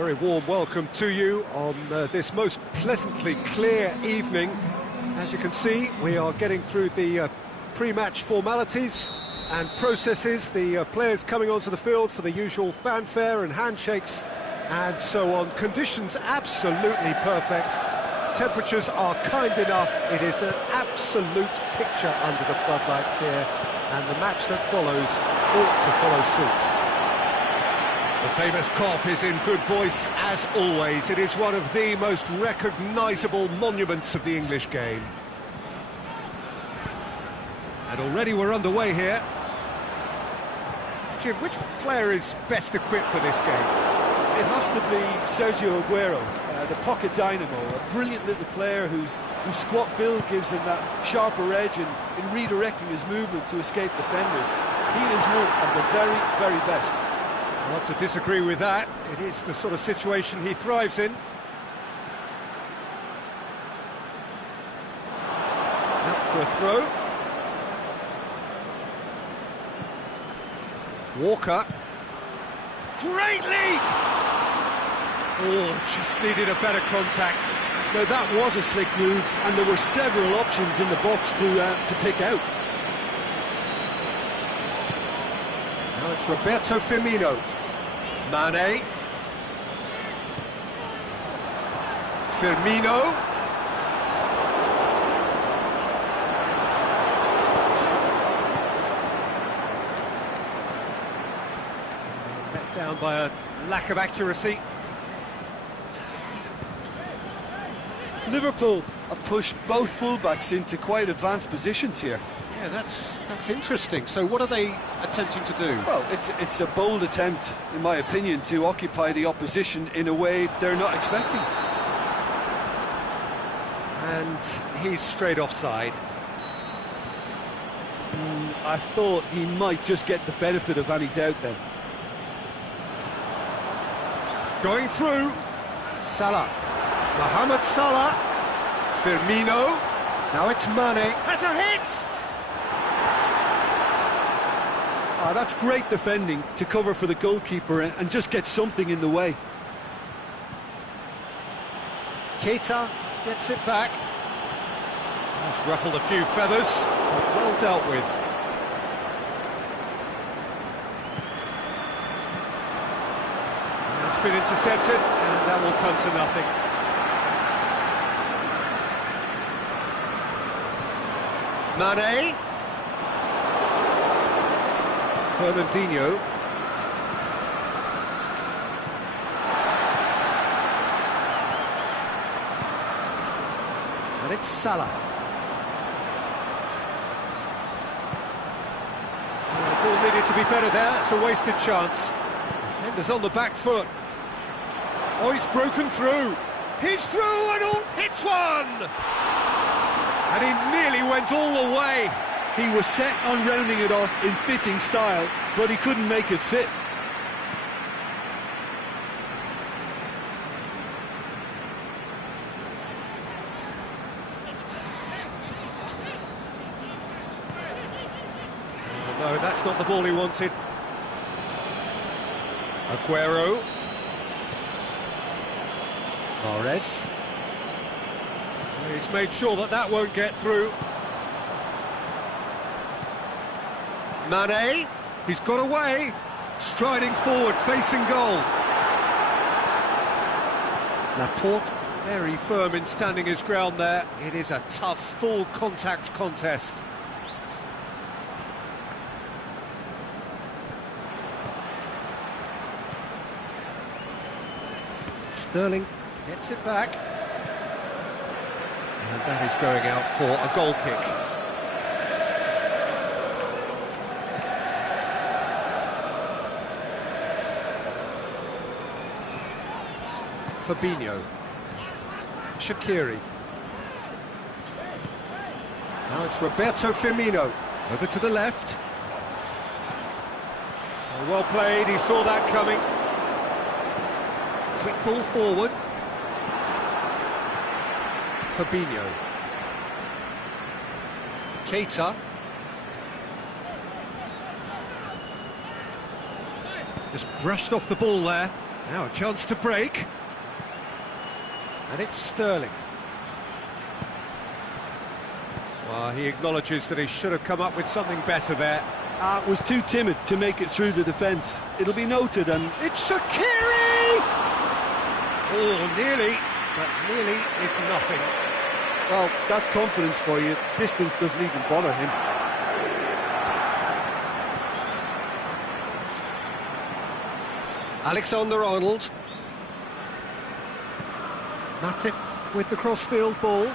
Very warm welcome to you on this most pleasantly clear evening. As you can see, we are getting through the pre-match formalities and processes, the players coming onto the field for the usual fanfare and handshakes and so on. Conditions absolutely perfect. Temperatures are kind enough. It is an absolute picture under the floodlights here, and the match that follows ought to follow suit. The famous Kop is in good voice, as always. It is one of the most recognisable monuments of the English game. And already we're underway here. Jim, which player is best equipped for this game? It has to be Sergio Aguero, the pocket dynamo, a brilliant little player whose squat build gives him that sharper edge in redirecting his movement to escape defenders. He is one of the very, very best. Not to disagree with that. It is the sort of situation he thrives in. Out for a throw. Walker. Great leap! Oh, just needed a better contact. Now that was a slick move, and there were several options in the box to pick out. Now it's Roberto Firmino. Mane. Firmino. Let down by a lack of accuracy. Liverpool have pushed both fullbacks into quite advanced positions here. Yeah, that's interesting. So what are they attempting to do? Well, it's a bold attempt, in my opinion, to occupy the opposition in a way they're not expecting. And he's straight offside. I thought he might just get the benefit of any doubt then. Going through. Salah. Mohamed Salah. Firmino. Now it's Mane. Has a hit! That's great defending to cover for the goalkeeper and just get something in the way. Keita gets it back. That's ruffled a few feathers, but well dealt with. It's been intercepted, and that will come to nothing. Mane. Fernandinho. And it's Salah. The ball needed to be better there. It's a wasted chance. Defender's on the back foot. Oh, he's broken through. He's through and all hits one! And he nearly went all the way. He was set on rounding it off in fitting style, but he couldn't make it fit. No, that's not the ball he wanted. Aguero. Mahrez. He's made sure that won't get through. Mane, he's got away, striding forward, facing goal. Laporte, very firm in standing his ground there. It is a tough, full contact contest. Sterling gets it back. And that is going out for a goal kick. Fabinho. Shaqiri. Now it's Roberto Firmino. Over to the left. Oh, well played, he saw that coming. Quick ball forward. Fabinho. Keita. Just brushed off the ball there. Now a chance to break. And it's Sterling. Well, he acknowledges that he should have come up with something better there. Was too timid to make it through the defence. It'll be noted, and it's Shaqiri! Oh, nearly, but nearly is nothing. well, that's confidence for you. Distance doesn't even bother him. Alexander-Arnold. Matip with the crossfield ball.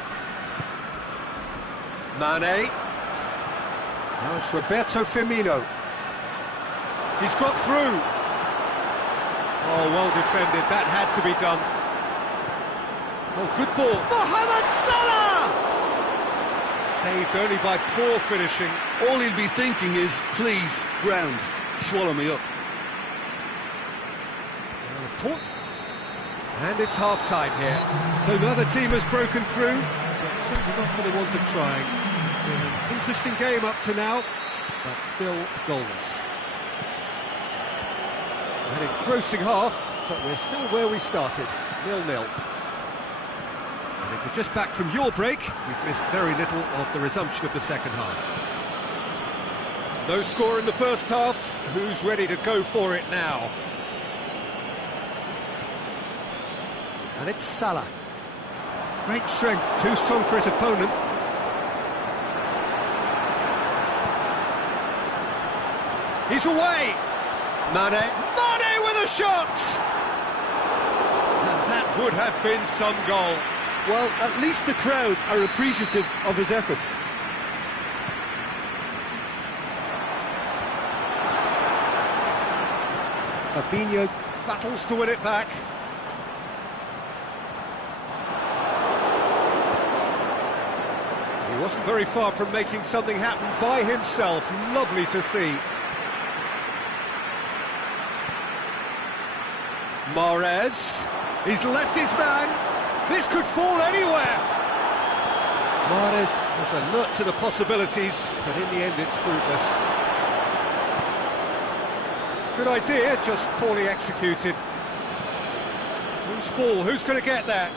Mane. Now it's Roberto Firmino. He's got through. Oh, well defended. That had to be done. Oh, good ball. Mohamed Salah! Saved only by poor finishing. All he'll be thinking is, please, ground, swallow me up. And it's half-time here. So neither team has broken through, but certainly not for the want of trying. It's been an interesting game up to now, but still goalless. An engrossing half, but we're still where we started, 0-0. And if you're just back from your break, we've missed very little of the resumption of the second half. No score in the first half. Who's ready to go for it now? And it's Salah. Great strength, too strong for his opponent. He's away! Mane with a shot! And that would have been some goal. Well, at least the crowd are appreciative of his efforts. Fabinho battles to win it back. He wasn't very far from making something happen by himself. Lovely to see. Mahrez. He's left his man. This could fall anywhere. Mahrez was alert to the possibilities, but in the end it's fruitless. Good idea, just poorly executed. Loose ball, who's going to get that?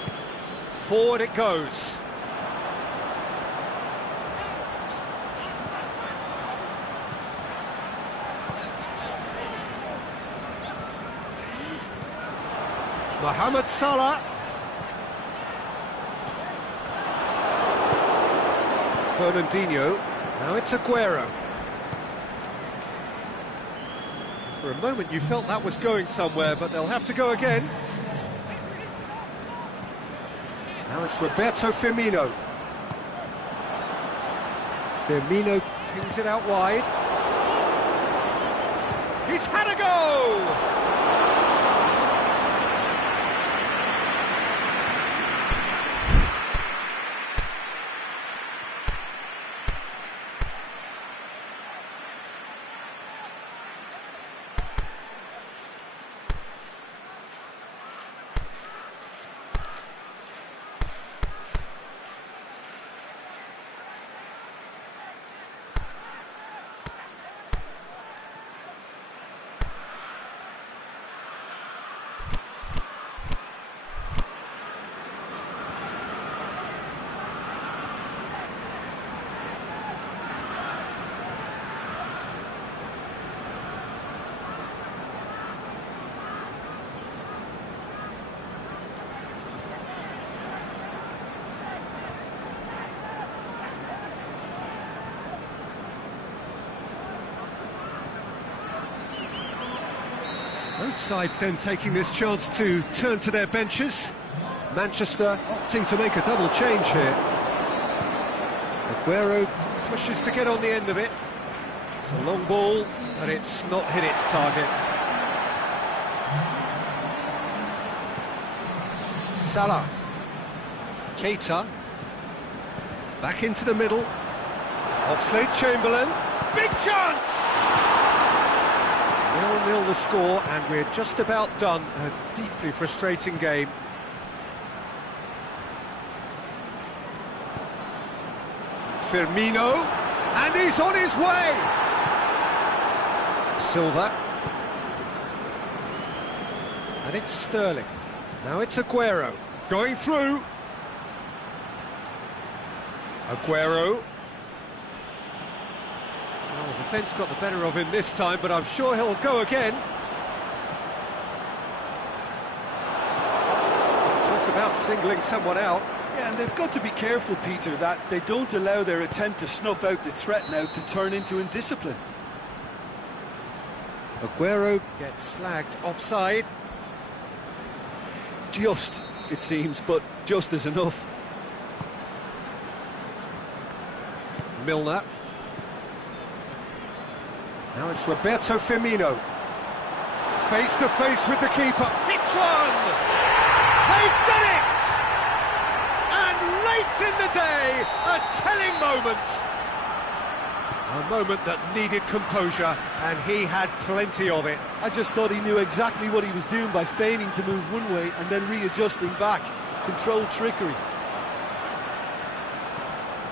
Forward it goes. Mohamed Salah. Fernandinho. Now it's Aguero. For a moment you felt that was going somewhere, but they'll have to go again. Now it's Roberto Firmino. Firmino pings it out wide. He's had a go! Both sides then taking this chance to turn to their benches. Manchester opting to make a double change here. Aguero pushes to get on the end of it. It's a long ball, but it's not hit its target. Salah. Keita. Back into the middle. Oxlade-Chamberlain. Big chance! 0-0 the score, and we're just about done. A deeply frustrating game. Firmino, and he's on his way! Silva. And it's Sterling. Now it's Aguero. Going through. Aguero. Well, the defence got the better of him this time, but I'm sure he'll go again. Talk about singling someone out. Yeah, and they've got to be careful, Peter, that they don't allow their attempt to snuff out the threat now to turn into indiscipline. Aguero gets flagged offside. Just, it seems, but just is enough. Milner. Now it's Roberto Firmino. Face to face with the keeper. Hits one! They've done it! And late in the day, a telling moment. A moment that needed composure, and he had plenty of it. I just thought he knew exactly what he was doing by feigning to move one way and then readjusting back. Controlled trickery.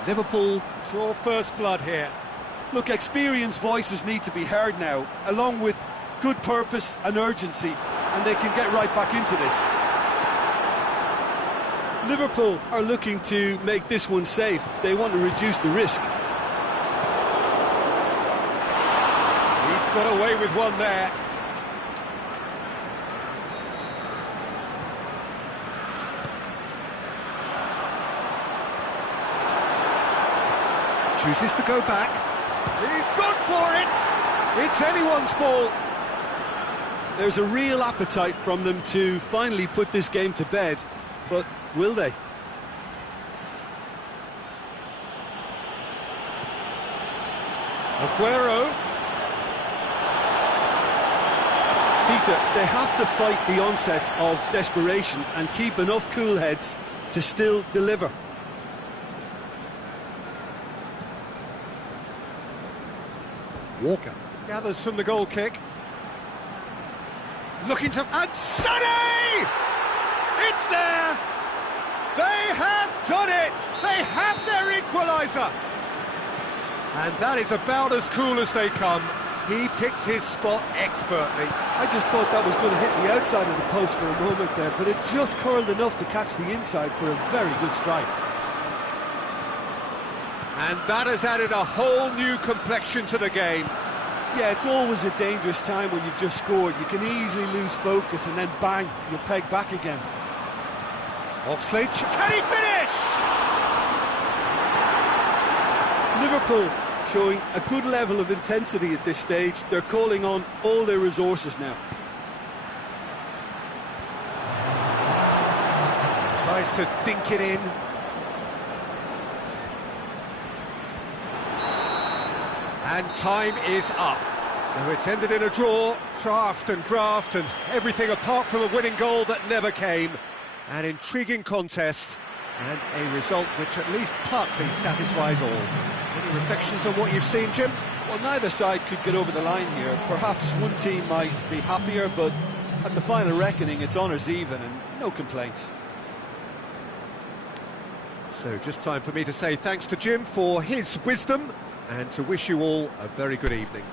Liverpool draw first blood here. Look, experienced voices need to be heard now, along with good purpose and urgency, and they can get right back into this. Liverpool are looking to make this one safe. They want to reduce the risk. He's got away with one there. Chooses to go back. He's gone for it! It's anyone's ball. There's a real appetite from them to finally put this game to bed, but will they? Aguero. Peter, they have to fight the onset of desperation and keep enough cool heads to still deliver. Walker gathers from the goal kick. Looking to... And Sonny! It's there! They have done it! They have their equaliser! And that is about as cool as they come. He picked his spot expertly. I just thought that was going to hit the outside of the post for a moment there, but it just curled enough to catch the inside for a very good strike. And that has added a whole new complexion to the game. Yeah, it's always a dangerous time when you've just scored. You can easily lose focus and then bang, you're pegged back again. Oxlade, can he finish? Liverpool showing a good level of intensity at this stage. They're calling on all their resources now. Tries to dink it in. And time is up. So it's ended in a draw, draft and graft and everything apart from a winning goal that never came. An intriguing contest and a result which at least partly satisfies all. Any reflections on what you've seen, Jim? Well, neither side could get over the line here. Perhaps one team might be happier, but at the final reckoning it's honours even and no complaints. So just time for me to say thanks to Jim for his wisdom and to wish you all a very good evening.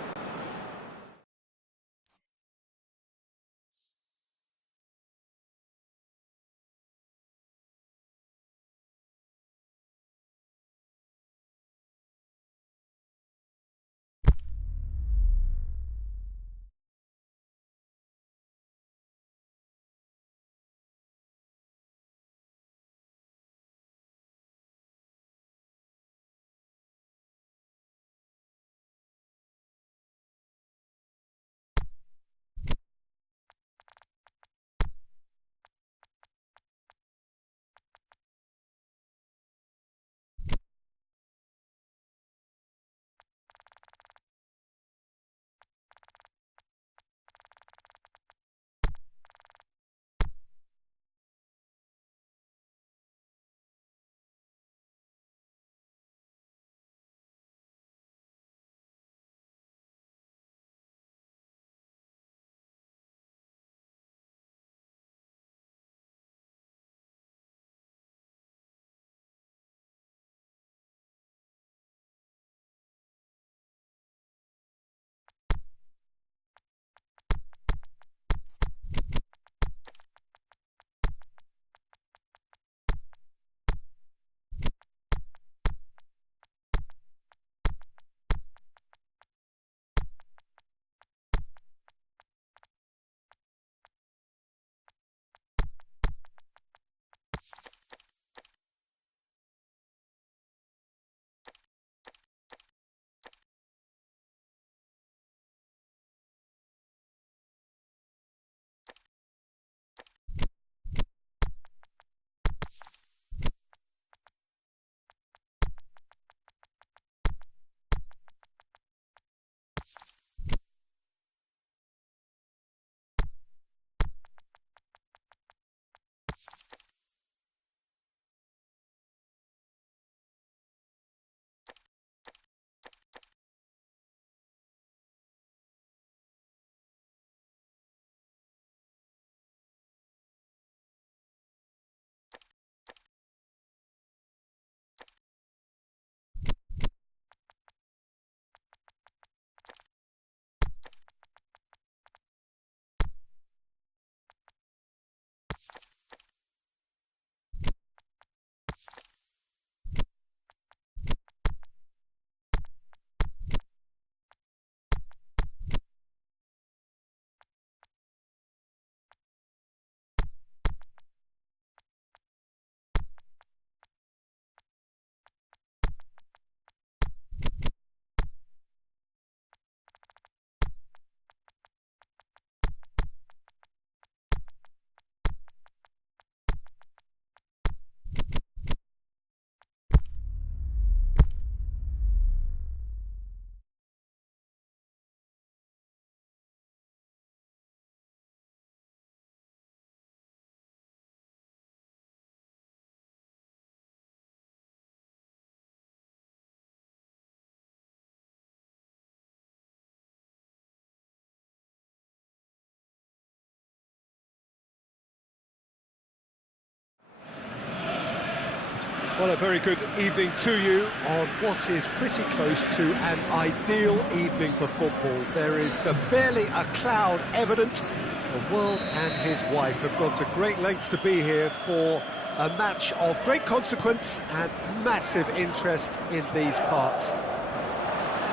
Well, a very good evening to you on what is pretty close to an ideal evening for football. There is barely a cloud evident. The world and his wife have gone to great lengths to be here for a match of great consequence and massive interest in these parts.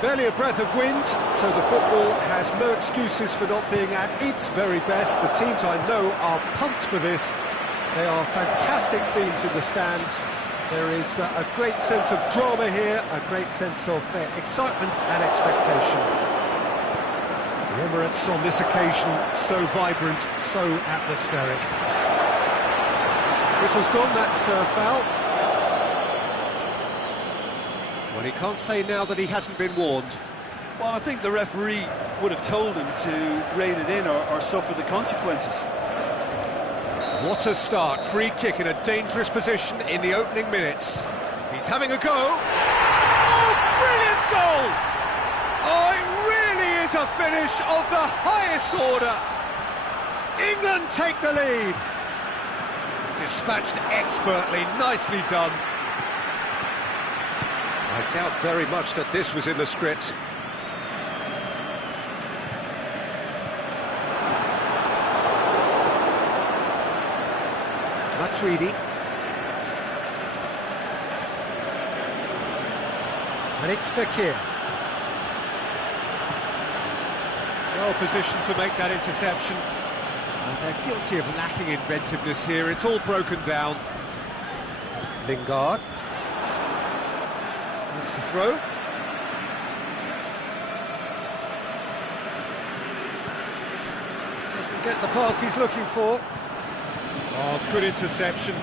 Barely a breath of wind, so the football has no excuses for not being at its very best. The teams I know are pumped for this. They are fantastic scenes in the stands. There is a great sense of drama here, a great sense of excitement and expectation. The Emirates on this occasion so vibrant, so atmospheric. Whistle's gone, that's foul. Well, he can't say now that he hasn't been warned. Well, I think the referee would have told him to rein it in or suffer the consequences. What a start, free kick in a dangerous position in the opening minutes. He's having a go. Oh, brilliant goal! Oh, it really is a finish of the highest order. England take the lead. Dispatched expertly, nicely done. I doubt very much that this was in the script. Matuidi. And it's Fekir. Well positioned to make that interception. And they're guilty of lacking inventiveness here. It's all broken down. Lingard. That's the throw. Doesn't get the pass he's looking for. Oh, good interception.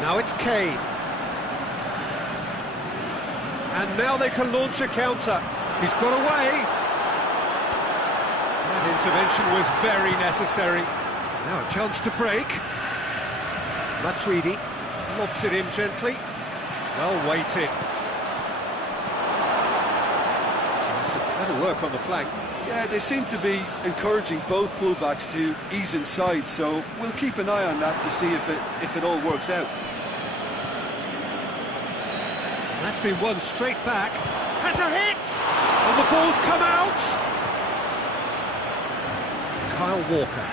Now it's Kane. And now they can launch a counter. He's got away. That intervention was very necessary. Now a chance to break. Matuidi lobs it in gently. Well weighted. Some clever work on the flank. Yeah, they seem to be encouraging both fullbacks to ease inside, so we'll keep an eye on that to see if it all works out. That's been won straight back. Has a hit! And the ball's come out! Kyle Walker.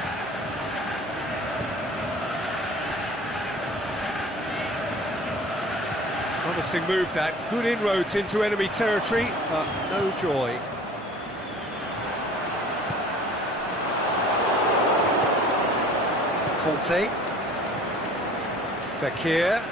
Promising move that. Good inroads into enemy territory, but no joy. Conte. Fekir.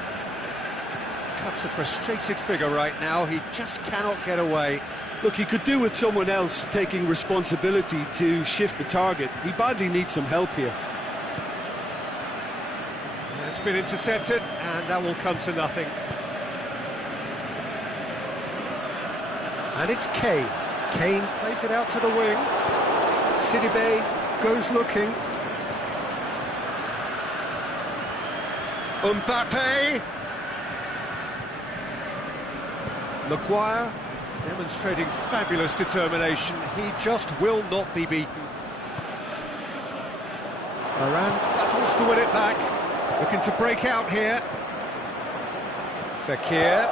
Cuts a frustrated figure right now. He just cannot get away. Look, he could do with someone else taking responsibility to shift the target. He badly needs some help here. It's been intercepted, and that will come to nothing. And it's Kane. Kane plays it out to the wing. Sidibe goes looking. Mbappe. Maguire demonstrating fabulous determination. He just will not be beaten. Varane battles to win it back. Looking to break out here. Fekir.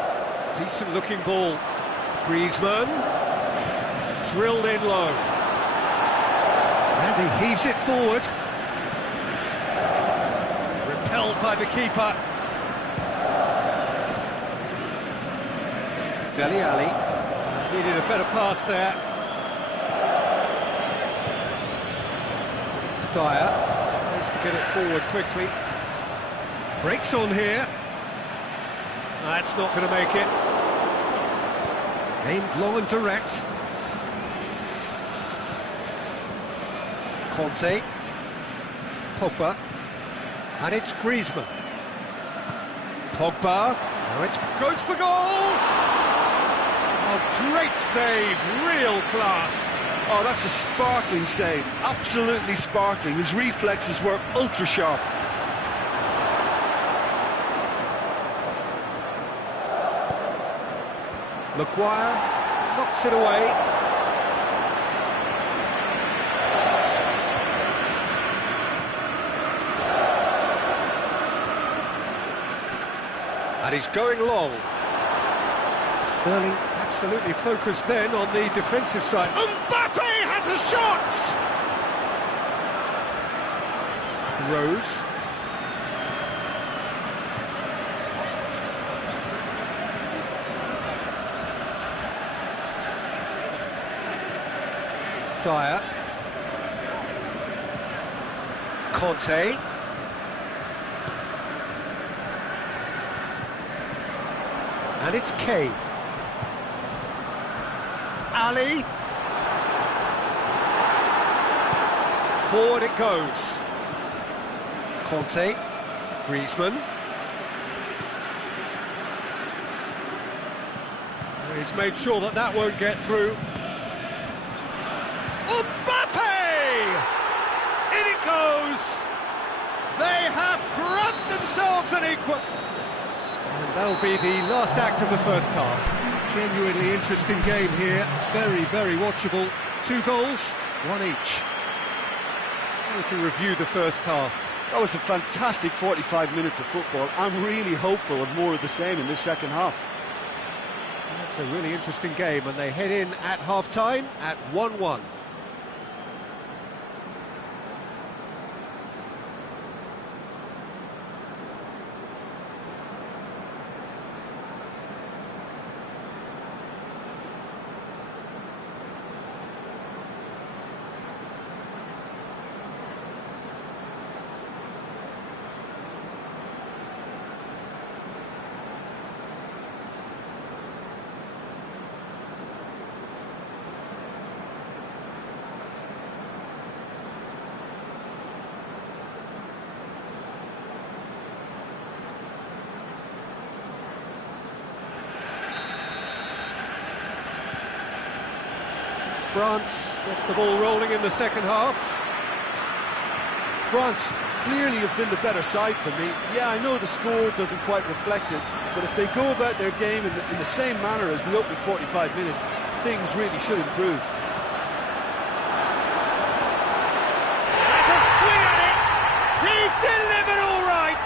Decent looking ball. Griezmann, drilled in low, and he heaves it forward, repelled by the keeper. Dele Alli, needed a better pass there. Dyer, tries to get it forward quickly, breaks on here, that's not going to make it. Aimed long and direct. Conte. Pogba. And it's Griezmann. Pogba. Now it goes for goal! Oh, great save, real class. Oh, that's a sparkling save, absolutely sparkling. His reflexes were ultra sharp. Maguire knocks it away. And he's going long. Sterling absolutely focused then on the defensive side. Mbappe has a shot! Rose. Dyer. Conte. And it's Kane. Ali. Forward it goes. Conte. Griezmann. He's made sure that that won't get through. Mbappe! In it goes! They have grabbed themselves an equal... And that'll be the last act of the first half. Genuinely interesting game here. Very, very watchable. 2 goals, 1 each. To review the first half. That was a fantastic 45 minutes of football. I'm really hopeful of more of the same in this second half. That's a really interesting game, and they head in at half-time at 1-1. France get the ball rolling in the second half. France clearly have been the better side for me. Yeah, I know the score doesn't quite reflect it, but if they go about their game in the same manner as the opening 45 minutes, things really should improve. Has a swing at it! He's delivered all right!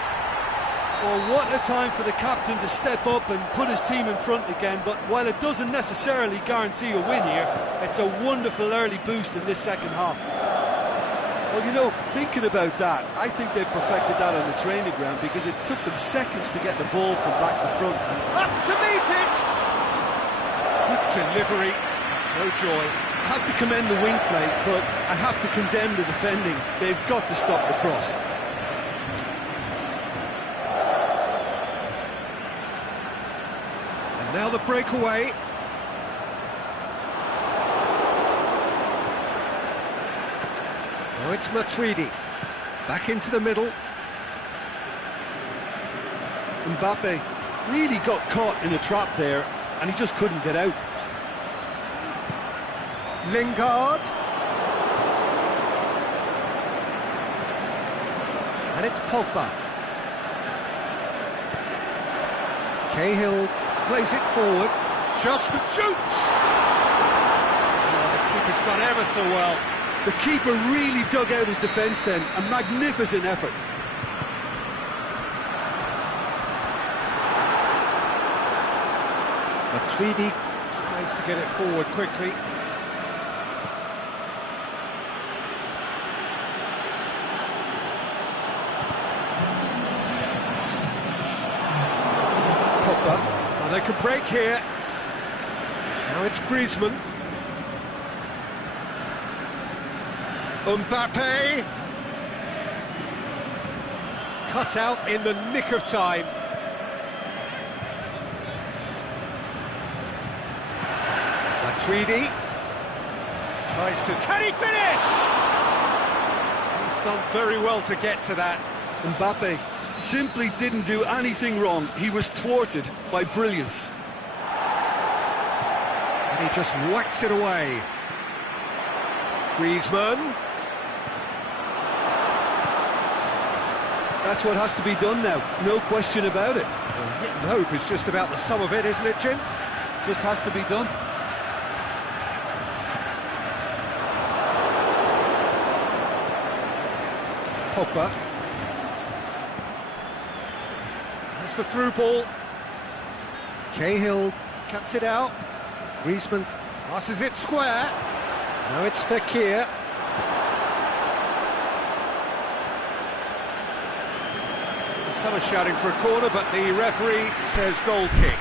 Well, what a time for the captain to step up and put his team in front again, but while it doesn't necessarily guarantee a win here, it's a wonderful early boost in this second half. Well, you know, thinking about that, I think they've perfected that on the training ground because it took them seconds to get the ball from back to front. And up to meet it! Good delivery, no joy. I have to commend the wing play, but I have to condemn the defending. They've got to stop the cross. And now the breakaway. Oh, it's Matuidi. Back into the middle. Mbappe really got caught in a trap there, and he just couldn't get out. Lingard. And it's Pogba. Cahill plays it forward. Just shoots! Oh, the keeper's done ever so well. The keeper really dug out his defence then. A magnificent effort. Matuidi tries to get it forward quickly. Pogba. Oh, they could break here. Now it's Griezmann. Mbappe. Cut out in the nick of time. Matuidi tries to... Can he finish? He's done very well to get to that. Mbappe simply didn't do anything wrong. He was thwarted by brilliance. And he just whacks it away. Griezmann. That's what has to be done now, no question about it. Well, hit and hope is just about the sum of it, isn't it, Jim? Just has to be done. Pogba. That's the through ball. Cahill cuts it out. Griezmann passes it square. Now it's Fekir. Some are shouting for a corner, but the referee says goal kick.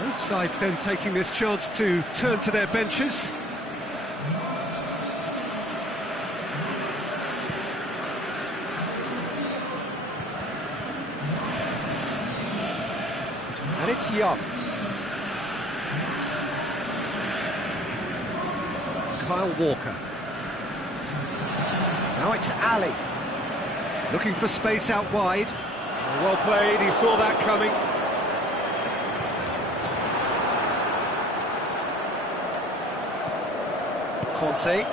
Both sides then taking this chance to turn to their benches. And it's Young. Kyle Walker. Now it's Ali. Looking for space out wide. Well played, he saw that coming. Conte.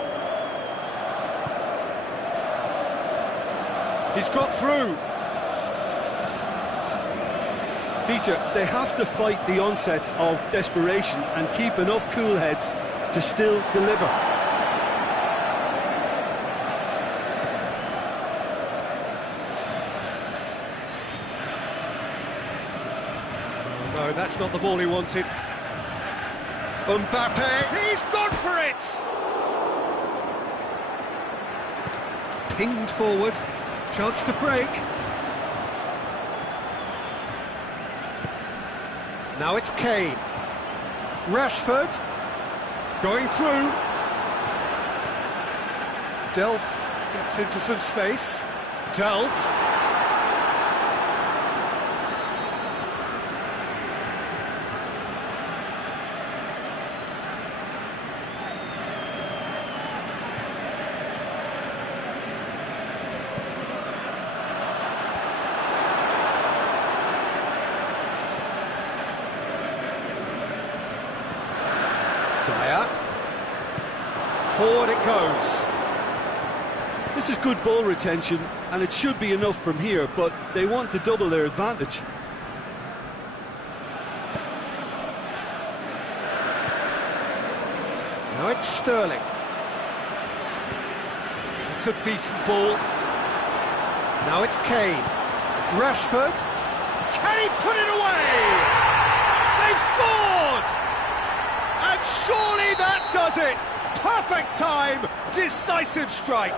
He's got through. Peter, they have to fight the onset of desperation and keep enough cool heads to still deliver. Oh, no, that's not the ball he wanted. Mbappe, he's gone for it! Pinged forward, chance to break. Now it's Kane. Rashford, going through. Delph gets into some space. Delph. Dyer. Forward it goes. This is good ball retention, and it should be enough from here, but they want to double their advantage. Now it's Sterling. It's a decent ball. Now it's Kane. Rashford. Can he put it away? They've scored! And surely that does it! Perfect time, decisive strike.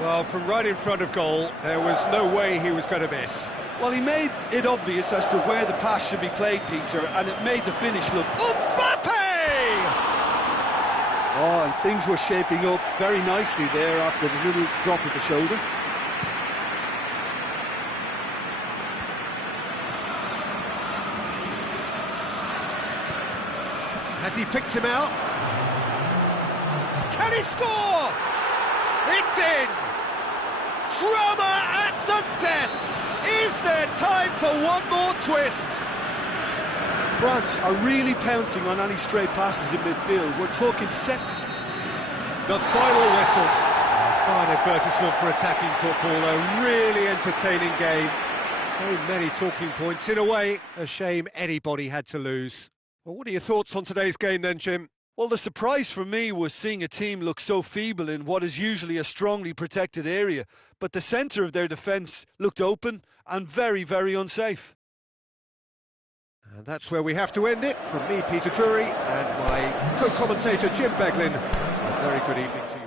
Well, from right in front of goal, there was no way he was going to miss. Well, he made it obvious as to where the pass should be played, Peter, and it made the finish look... Mbappe! Oh, and things were shaping up very nicely there after the little drop of the shoulder. Has he picked him out? Can he score? It's in! Drama at the death! Is there time for one more twist? France are really pouncing on any stray passes in midfield. We're talking set... The final whistle. A fine advertisement for attacking football, a really entertaining game. So many talking points. In a way, a shame anybody had to lose. Well, what are your thoughts on today's game then, Jim? Well, the surprise for me was seeing a team look so feeble in what is usually a strongly protected area, but the centre of their defence looked open and very, very unsafe. And that's where we have to end it. From me, Peter Drury, and my co-commentator, Jim Beglin. A very good evening to you.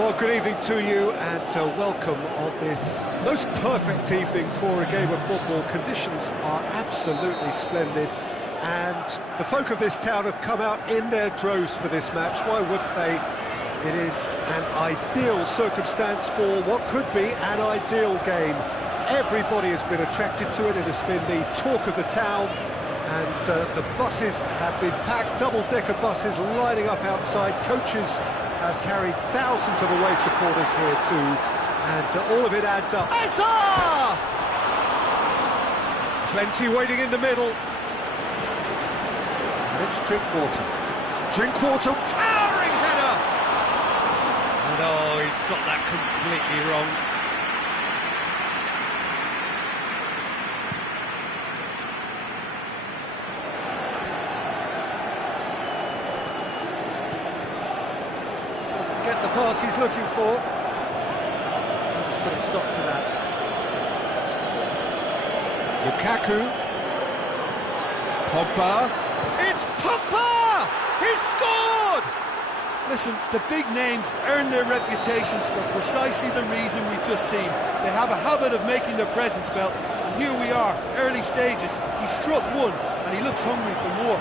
Well, good evening to you and welcome on this most perfect evening for a game of football. Conditions are absolutely splendid and the folk of this town have come out in their droves for this match. Why wouldn't they? It is an ideal circumstance for what could be an ideal game. Everybody has been attracted to it. It has been the talk of the town, and the buses have been packed, double-decker buses lining up outside. Coaches have carried thousands of away supporters here too, and all of it adds up. Azar! Plenty waiting in the middle. And it's Drinkwater. Drinkwater, towering header! And oh, he's got that completely wrong. Doesn't get the pass he's looking for. Let's put a stop to that. Lukaku. Pogba. It's Pogba! He's scored! Listen, the big names earn their reputations for precisely the reason we've just seen. They have a habit of making their presence felt, and here we are, early stages. He struck one, and he looks hungry for more.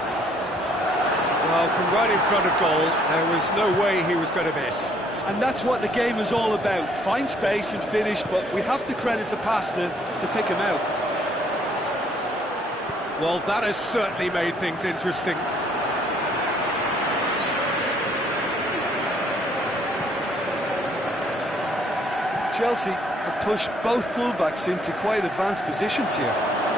Well, from right in front of goal, there was no way he was going to miss. And that's what the game is all about. Find space and finish, but we have to credit the passer to pick him out. Well, that has certainly made things interesting. Chelsea have pushed both fullbacks into quite advanced positions here.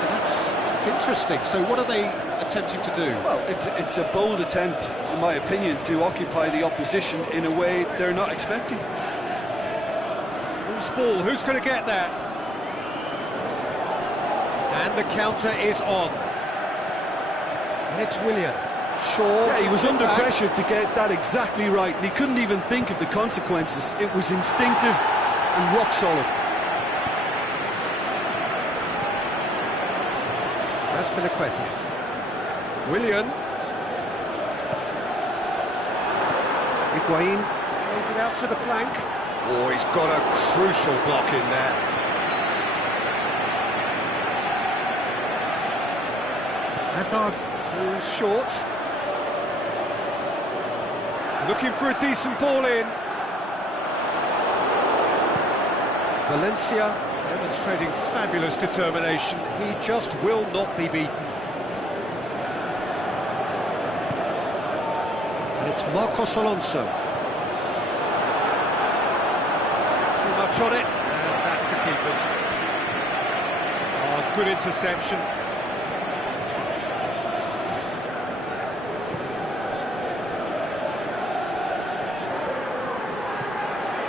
That's interesting. So what are they attempting to do? Well, it's a bold attempt, in my opinion, to occupy the opposition in a way they're not expecting. Who's ball? Who's going to get that? And the counter is on. And it's Willian. Shaw. Yeah, he was under pressure to get that exactly right, and he couldn't even think of the consequences. It was instinctive and rock solid. That's Azpilicueta. Willian. Higuain plays it out to the flank. Oh, he's got a crucial block in there. Hazard goes short. Looking for a decent ball in. Valencia demonstrating fabulous determination. He just will not be beaten. And it's Marcos Alonso. Too much on it, and that's the keeper's. Oh, good interception.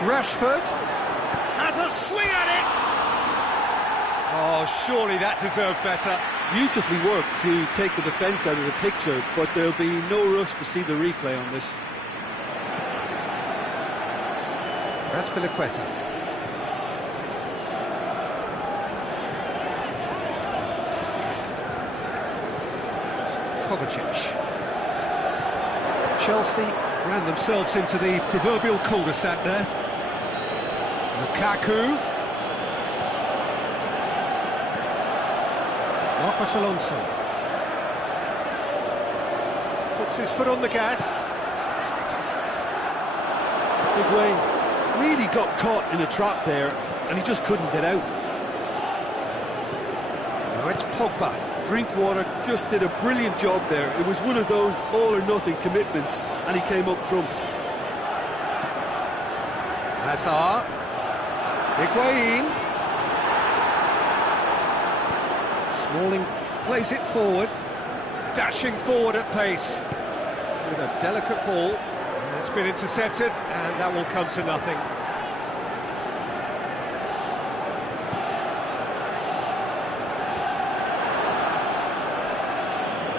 Rashford has a swing at it! Oh, surely that deserved better. Beautifully worked to take the defence out of the picture, but there'll be no rush to see the replay on this. Azpilicueta. Kovacic. Chelsea ran themselves into the proverbial cul-de-sac there. Lukaku. Marcos Alonso. Puts his foot on the gas. Higuain really got caught in a trap there, and he just couldn't get out. Now it's Pogba. Drinkwater just did a brilliant job there. It was one of those all-or-nothing commitments, and he came up trumps. Hazard. Higuain. Smalling plays it forward, dashing forward at pace with a delicate ball. It's been intercepted, and that will come to nothing.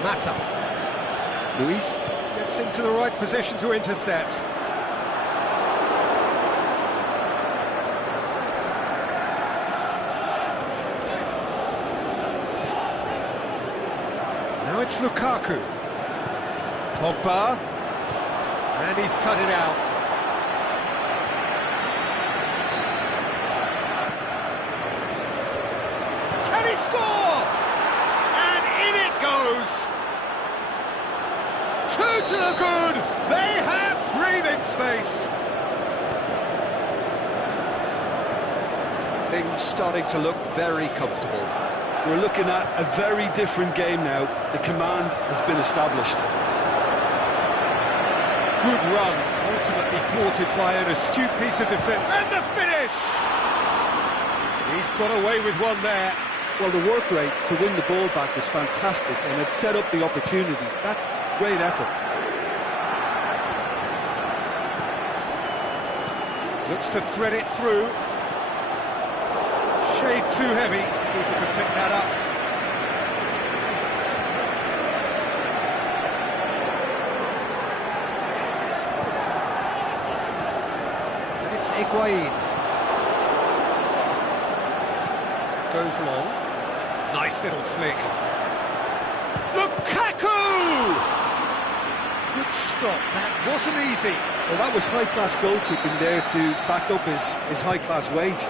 Mata. Luis gets into the right position to intercept. Now it's Lukaku. Pogba. And he's cut it out. they score! And in it goes! Two to the good! They have breathing space! Things starting to look very comfortable. We're looking at a very different game now. The command has been established. Good run, ultimately thwarted by an astute piece of defence. And the finish! He's got away with one there. Well, the work rate to win the ball back was fantastic, and it set up the opportunity. That's great effort. Looks to thread it through. Shade too heavy. Keeper can pick that up. And it's Higuain. Goes long. Nice little flick. Lukaku! Good stop. That wasn't easy. Well, that was high-class goalkeeping there to back up his high-class wage.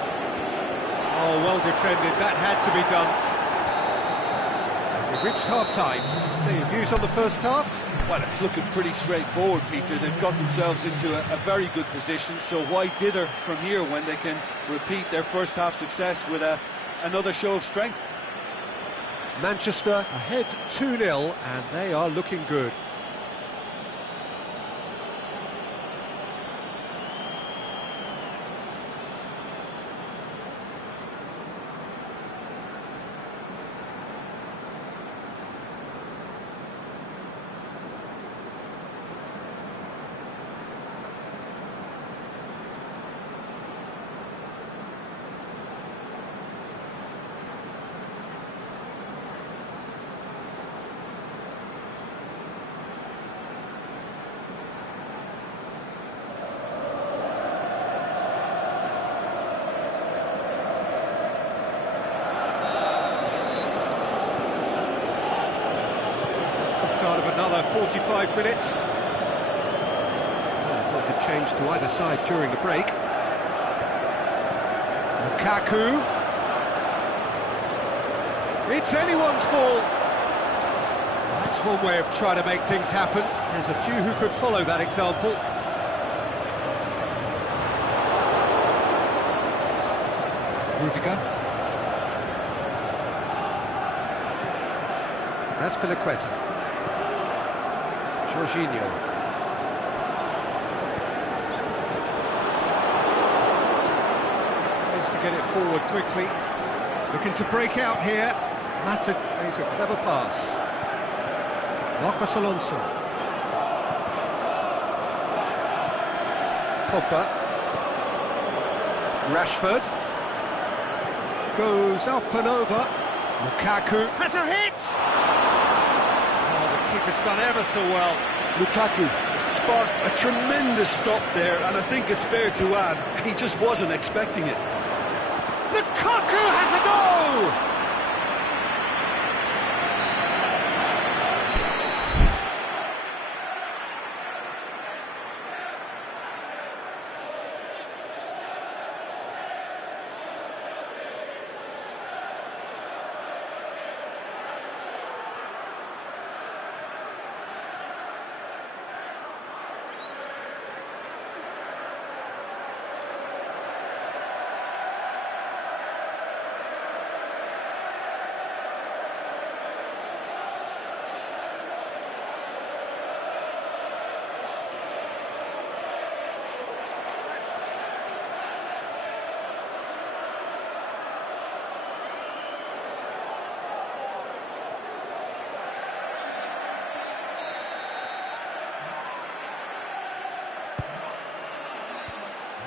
Oh, well defended. That had to be done. We've reached half-time. So your views on the first half? Well, it's looking pretty straightforward, Peter. They've got themselves into a very good position, so why dither from here when they can repeat their first-half success with another show of strength? Manchester ahead 2-0, and they are looking good. Start of another 45 minutes. Quite a change to either side during the break. Lukaku. It's anyone's ball. That's one way of trying to make things happen. There's a few who could follow that example. Rudiger. Azpilicueta. Jorginho. Tries to get it forward quickly. Looking to break out here. Mata plays a clever pass. Marcos Alonso. Pogba. Rashford. Goes up and over. Lukaku has a hit! Keeper's done ever so well. Lukaku sparked a tremendous stop there, and I think it's fair to add, he just wasn't expecting it. Lukaku has a go!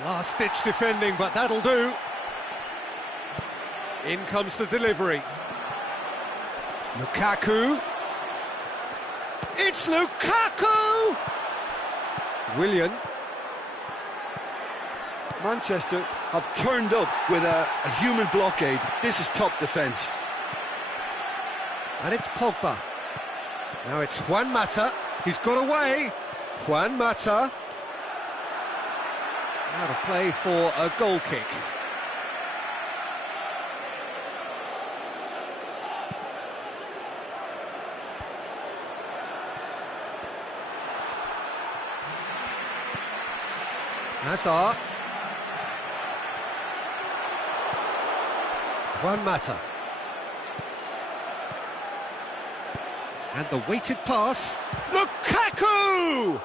Last-ditch defending, but that'll do. In comes the delivery. Lukaku. It's Lukaku! Willian. Manchester have turned up with a human blockade. This is top defence. And it's Pogba. Now it's Juan Mata. He's got away. Juan Mata. Out of play for a goal kick. Hazard. Juan Mata. And the weighted pass. Lukaku!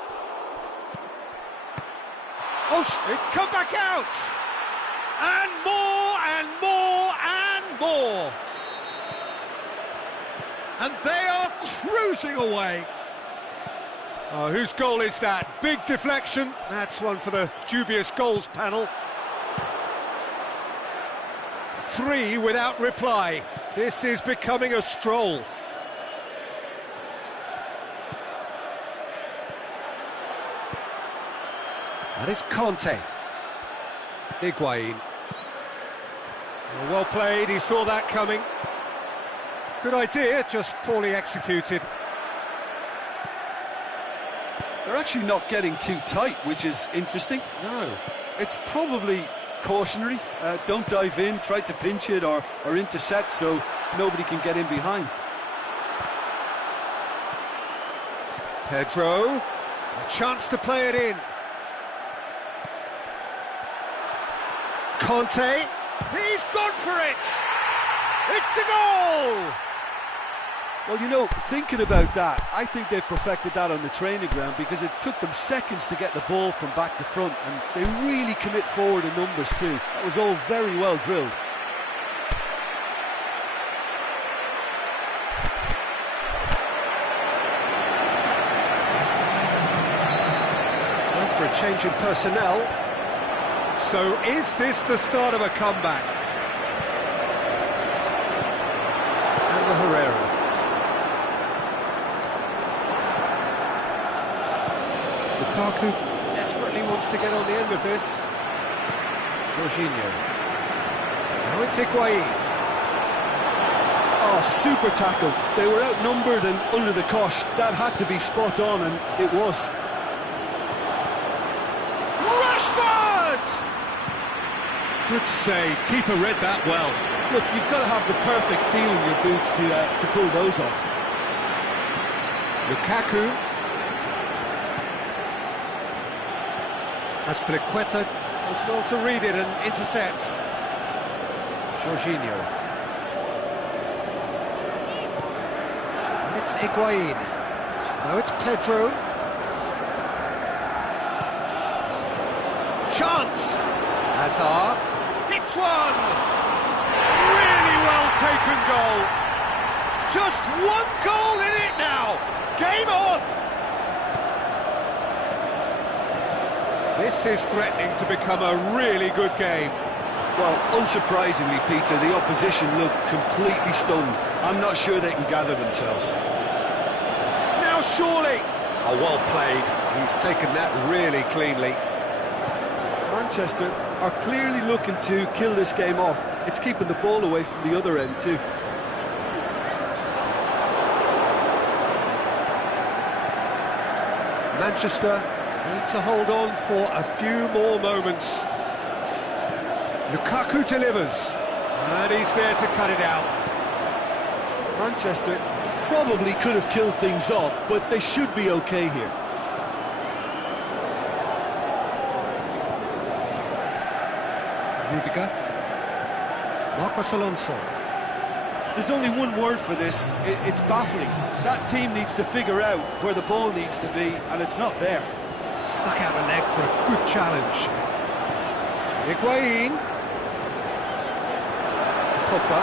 Oh, it's come back out! And more, and more, and more! And they are cruising away. Oh, whose goal is that? Big deflection. That's one for the dubious goals panel. 3 without reply. This is becoming a stroll. That is Conte. Higuain. Well played, he saw that coming. Good idea, just poorly executed. They're actually not getting too tight, which is interesting. No. It's probably cautionary. Don't dive in, try to pinch it or intercept so nobody can get in behind. Pedro, a chance to play it in. Conte, he's gone for it! It's a goal! Well, you know, thinking about that, I think they've perfected that on the training ground because it took them seconds to get the ball from back to front, and they really commit forward in numbers too. That was all very well drilled. Time for a change in personnel. So is this the start of a comeback? And the Herrera. Lukaku desperately wants to get on the end of this. Jorginho. Now it's Higuain. Oh, super tackle. They were outnumbered and under the cosh. That had to be spot on, and it was. Rashford! Good save. Keeper read that well. Look, you've got to have the perfect feel in your boots to pull those off. Lukaku. Azpilicueta does well to read it and intercepts. Jorginho. And it's Higuain. Now it's Pedro. Chance! Hazard. Hits one! Really well taken goal. Just one goal in it now. Game on! This is threatening to become a really good game. Well, unsurprisingly, Peter, the opposition look completely stunned. I'm not sure they can gather themselves. Now surely! Oh, well played. He's taken that really cleanly. Manchester are clearly looking to kill this game off. It's keeping the ball away from the other end too. Manchester need to hold on for a few more moments. Lukaku delivers, and he's there to cut it out. Manchester probably could have killed things off, but they should be okay here. Rudiger. Marcos Alonso. There's only one word for this, it's baffling. That team needs to figure out where the ball needs to be, and it's not there. Stuck out a leg for a good challenge. Higuain. Pogba.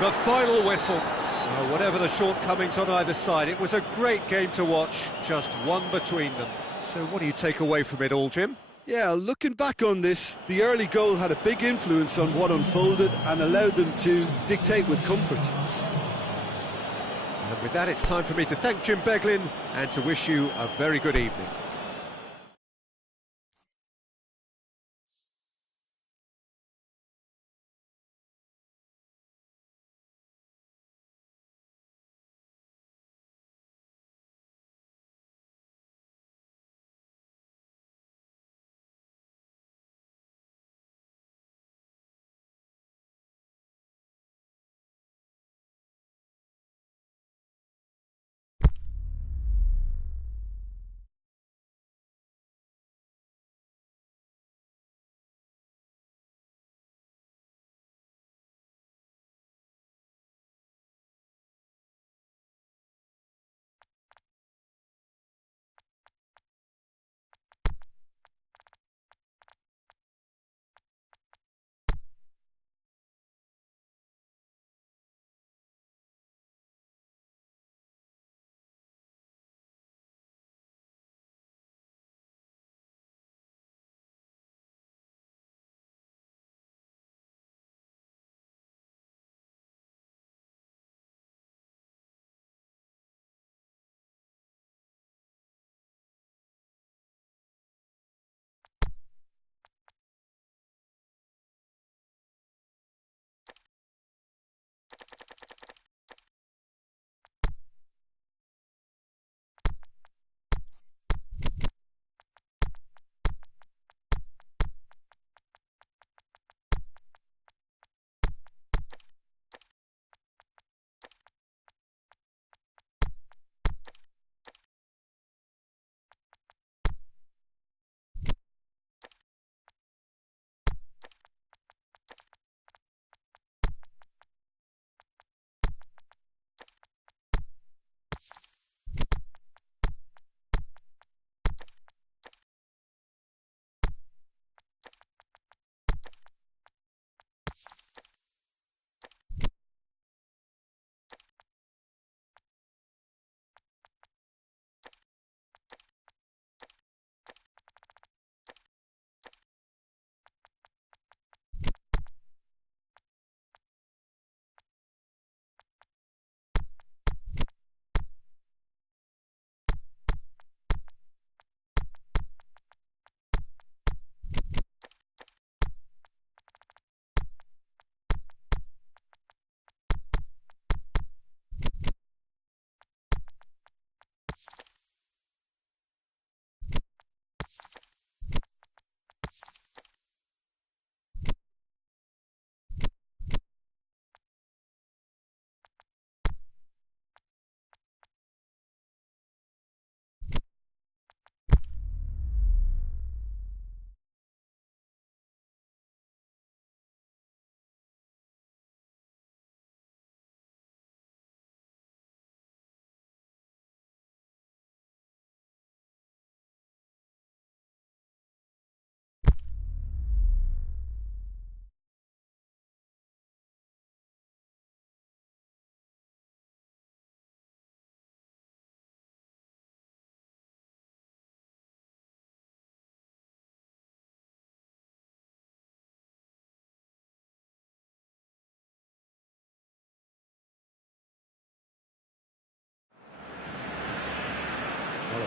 The final whistle. Well, whatever the shortcomings on either side, it was a great game to watch, just one between them. So what do you take away from it all, Jim? Yeah, looking back on this, the early goal had a big influence on what unfolded and allowed them to dictate with comfort. And with that, it's time for me to thank Jim Beglin and to wish you a very good evening.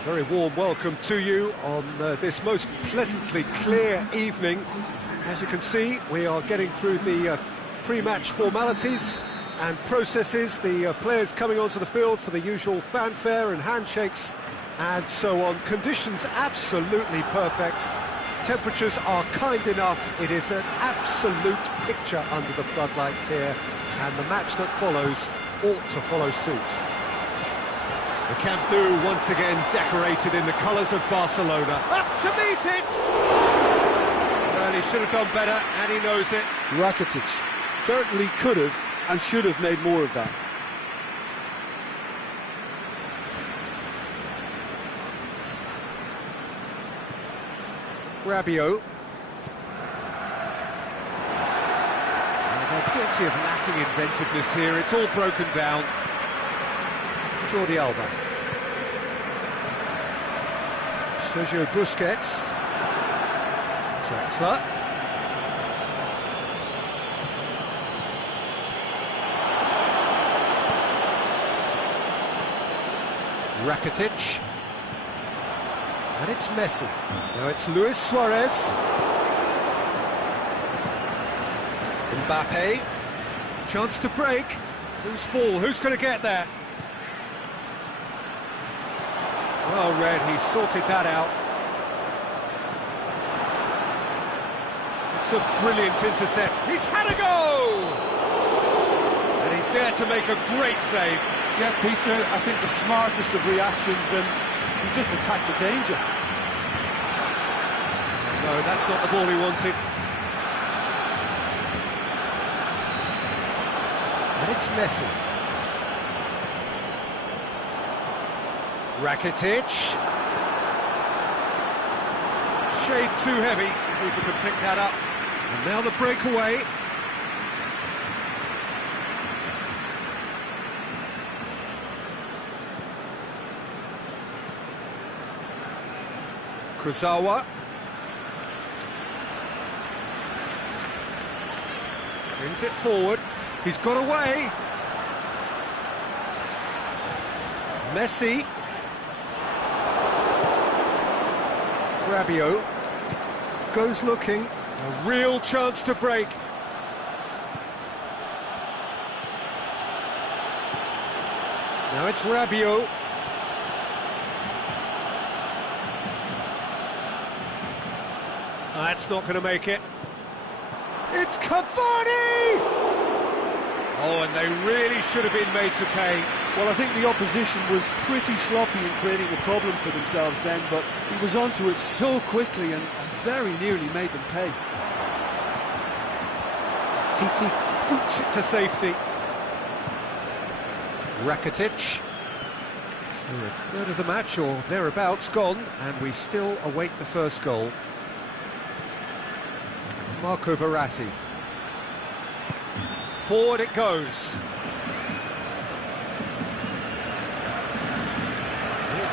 A very warm welcome to you on this most pleasantly clear evening. As you can see, we are getting through the pre-match formalities and processes, the players coming onto the field for the usual fanfare and handshakes and so on. Conditions absolutely perfect. Temperatures are kind enough. It is an absolute picture under the floodlights here, and the match that follows ought to follow suit. The Camp Nou once again decorated in the colours of Barcelona. Up to meet it! Well, he should have done better, and he knows it. Rakitic certainly could have and should have made more of that. Rabiot. They're guilty of lacking inventiveness here. It's all broken down. Jordi Alba. Sergio Busquets. Draxler. Rakitic. And it's Messi. Now it's Luis Suarez. Mbappe. Chance to break. Loose ball. Who's going to get there? Well read. He sorted that out. It's a brilliant intercept. He's had a go! And he's there to make a great save. Yeah, Peter, I think the smartest of reactions, and he just attacked the danger. No, that's not the ball he wanted. And it's Messi. Rakitic. Shade too heavy. Keeper can pick that up. And now the breakaway. Kurzawa. Brings it forward. He's got away. Messi. Rabiot. Goes looking. A real chance to break. Now it's Rabiot. That's not going to make it. It's Cavani! Oh, and they really should have been made to pay. Well, I think the opposition was pretty sloppy in creating a problem for themselves then, but he was onto it so quickly and very nearly made them pay. Titi boots it to safety. Rakitic. So a third of the match or thereabouts gone, and we still await the first goal. Marco Verratti. Forward it goes.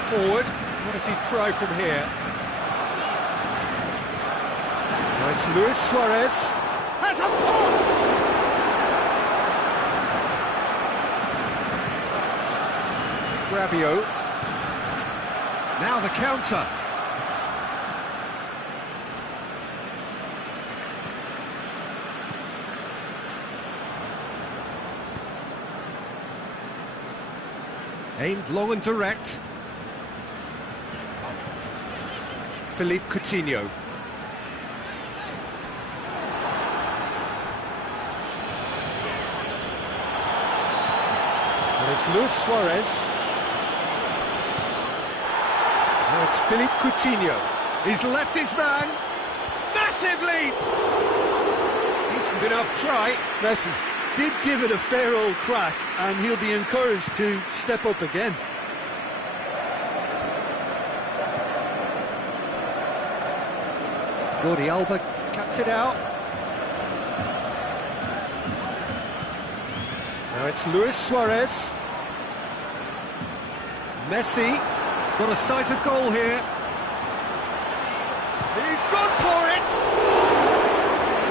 Forward. What does he try from here? Now it's Luis Suarez. Has a pop! Rabiot. Now the counter. Aimed long and direct. Philippe Coutinho. And it's Luis Suarez. Now it's Philippe Coutinho. He's left his man. Massive leap! Decent enough try. Messi did give it a fair old crack, and he'll be encouraged to step up again. Jordi Alba cuts it out. Now it's Luis Suarez. Messi got a sight of goal here. He's gone for it!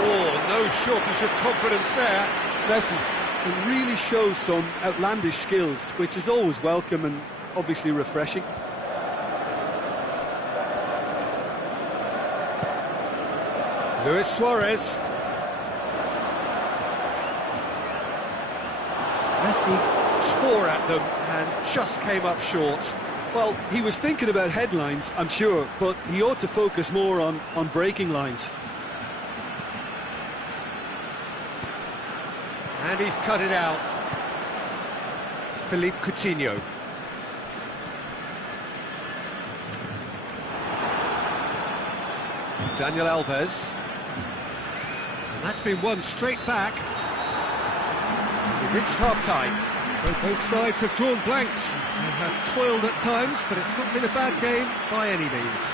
Oh, no shortage of confidence there. Messi, it really shows some outlandish skills, which is always welcome and obviously refreshing. Luis Suarez. Messi tore at them and just came up short. Well, he was thinking about headlines, I'm sure, but he ought to focus more on breaking lines. And he's cut it out. Philippe Coutinho. Daniel Alves. And that's been won straight back. We've reached half-time. So both sides have drawn blanks. They have toiled at times, but it's not been a bad game by any means.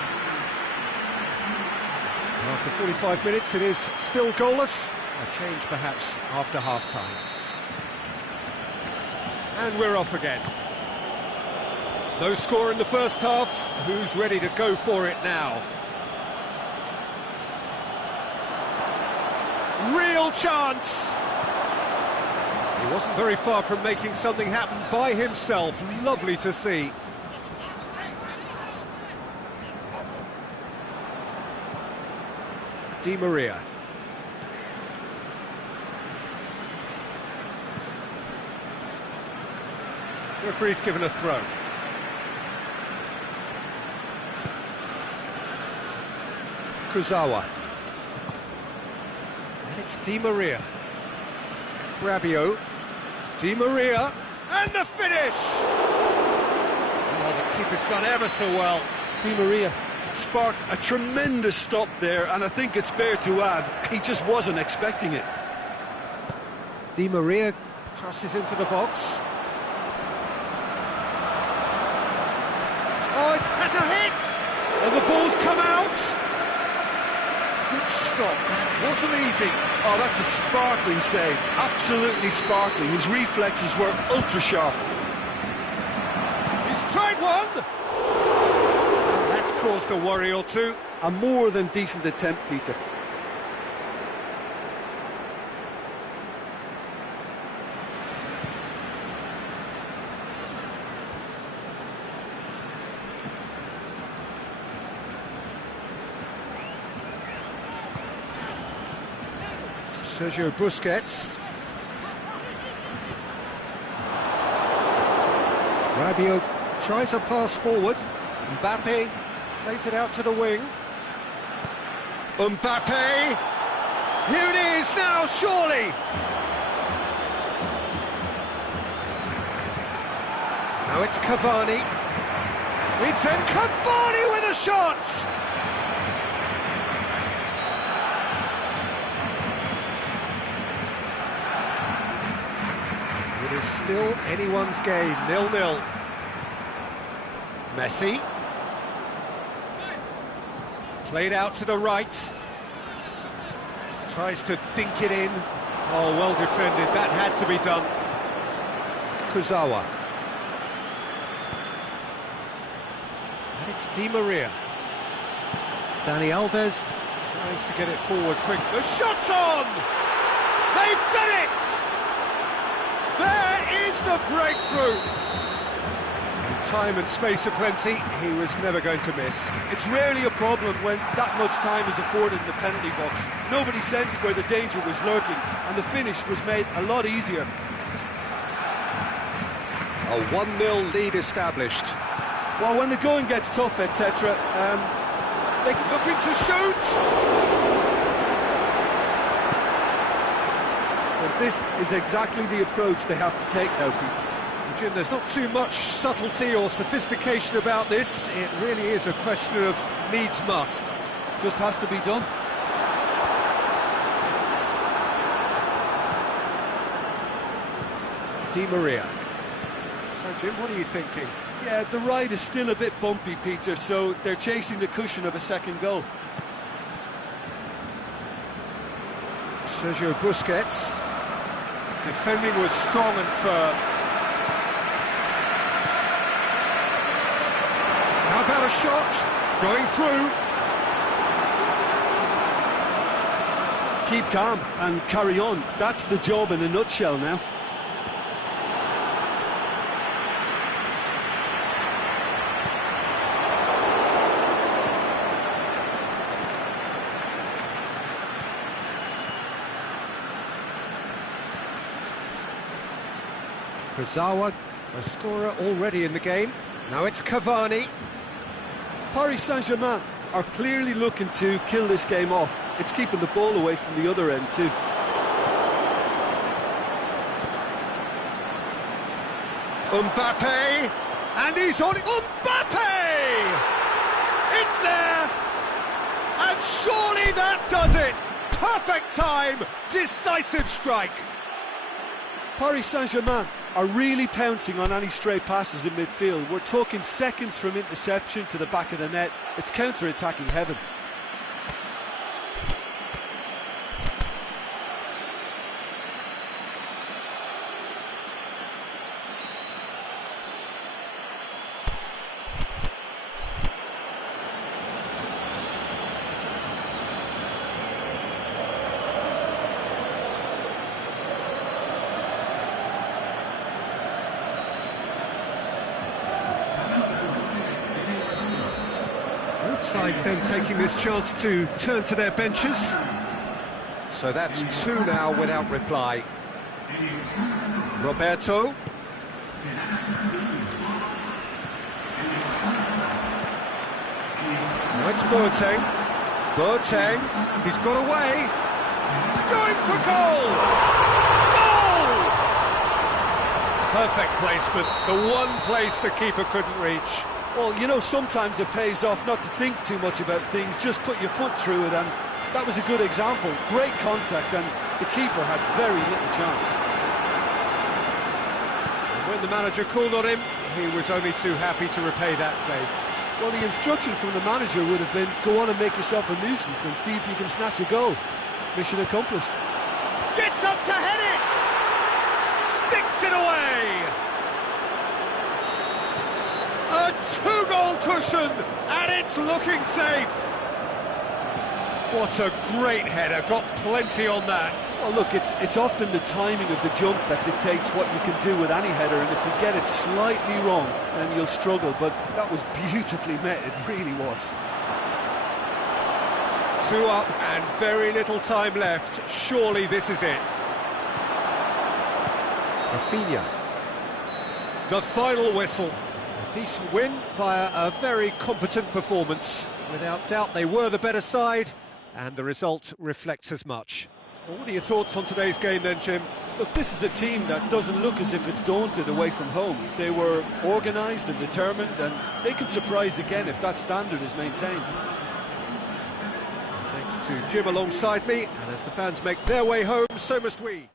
After 45 minutes, it is still goalless. A change perhaps after half-time. And we're off again. No score in the first half. Who's ready to go for it now? Real chance! He wasn't very far from making something happen by himself. Lovely to see. Di Maria. Referee's given a throw. Kurzawa. And it's Di Maria. Rabiot. Di Maria. And the finish! Oh, the keeper's done ever so well. Di Maria sparked a tremendous stop there, and I think it's fair to add, he just wasn't expecting it. Di Maria crosses into the box. Oh, it has a hit! And the ball's come out! Good stop, that wasn't easy. Oh, that's a sparkling save, absolutely sparkling. His reflexes were ultra sharp. He's tried one! And that's caused a worry or two. A more than decent attempt, Peter. Sergio Busquets. Rabiot tries a pass forward. Mbappe plays it out to the wing. Mbappe! Here it is now, surely! Now it's Cavani. It's in Cavani with a shot! It is still anyone's game, 0-0. Messi. Played out to the right. Tries to dink it in. Oh, well defended, that had to be done. Kurzawa. And it's Di Maria. Dani Alves tries to get it forward quick. The shot's on! They've done it! There is the breakthrough! Time and space aplenty, he was never going to miss. It's rarely a problem when that much time is afforded in the penalty box. Nobody sensed where the danger was lurking, and the finish was made a lot easier. A 1-0 lead established. Well, when the going gets tough, etc., they can look into shoot! But this is exactly the approach they have to take now, Peter. Jim, there's not too much subtlety or sophistication about this. It really is a question of needs must. Just has to be done. Di Maria. So, Jim, what are you thinking? Yeah, the ride is still a bit bumpy, Peter, so they're chasing the cushion of a second goal. Sergio Busquets. Defending was strong and firm. How about a shot? Going through. Keep calm and carry on. That's the job in a nutshell now. Kurzawa, a scorer already in the game. Now it's Cavani. Paris Saint-Germain are clearly looking to kill this game off. It's keeping the ball away from the other end too. Mbappe, and he's on it. Mbappe! It's there, and surely that does it. Perfect time, decisive strike. Paris Saint-Germain are really pouncing on any stray passes in midfield. We're talking seconds from interception to the back of the net. It's counter-attacking heaven. Both sides then taking this chance to turn to their benches. So that's two now without reply. Roberto. Now it's Boateng. Boateng, he's got away. Going for goal! Goal! Perfect placement, the one place the keeper couldn't reach. Well, you know, sometimes it pays off not to think too much about things, just put your foot through it, and that was a good example. Great contact, and the keeper had very little chance. And when the manager called on him, he was only too happy to repay that faith. Well, the instruction from the manager would have been, go on and make yourself a nuisance and see if you can snatch a goal. Mission accomplished. Gets up to head it! Sticks it away! A two-goal cushion, and it's looking safe. What a great header, got plenty on that. Well, look, it's often the timing of the jump that dictates what you can do with any header, and if you get it slightly wrong, then you'll struggle, but that was beautifully met, it really was. Two up and very little time left. Surely this is it. Rafinha. The final whistle. A decent win via a very competent performance. Without doubt, they were the better side, and the result reflects as much. Well, what are your thoughts on today's game then, Jim? Look, this is a team that doesn't look as if it's daunted away from home. They were organised and determined, and they can surprise again if that standard is maintained. Thanks to Jim alongside me, and as the fans make their way home, so must we.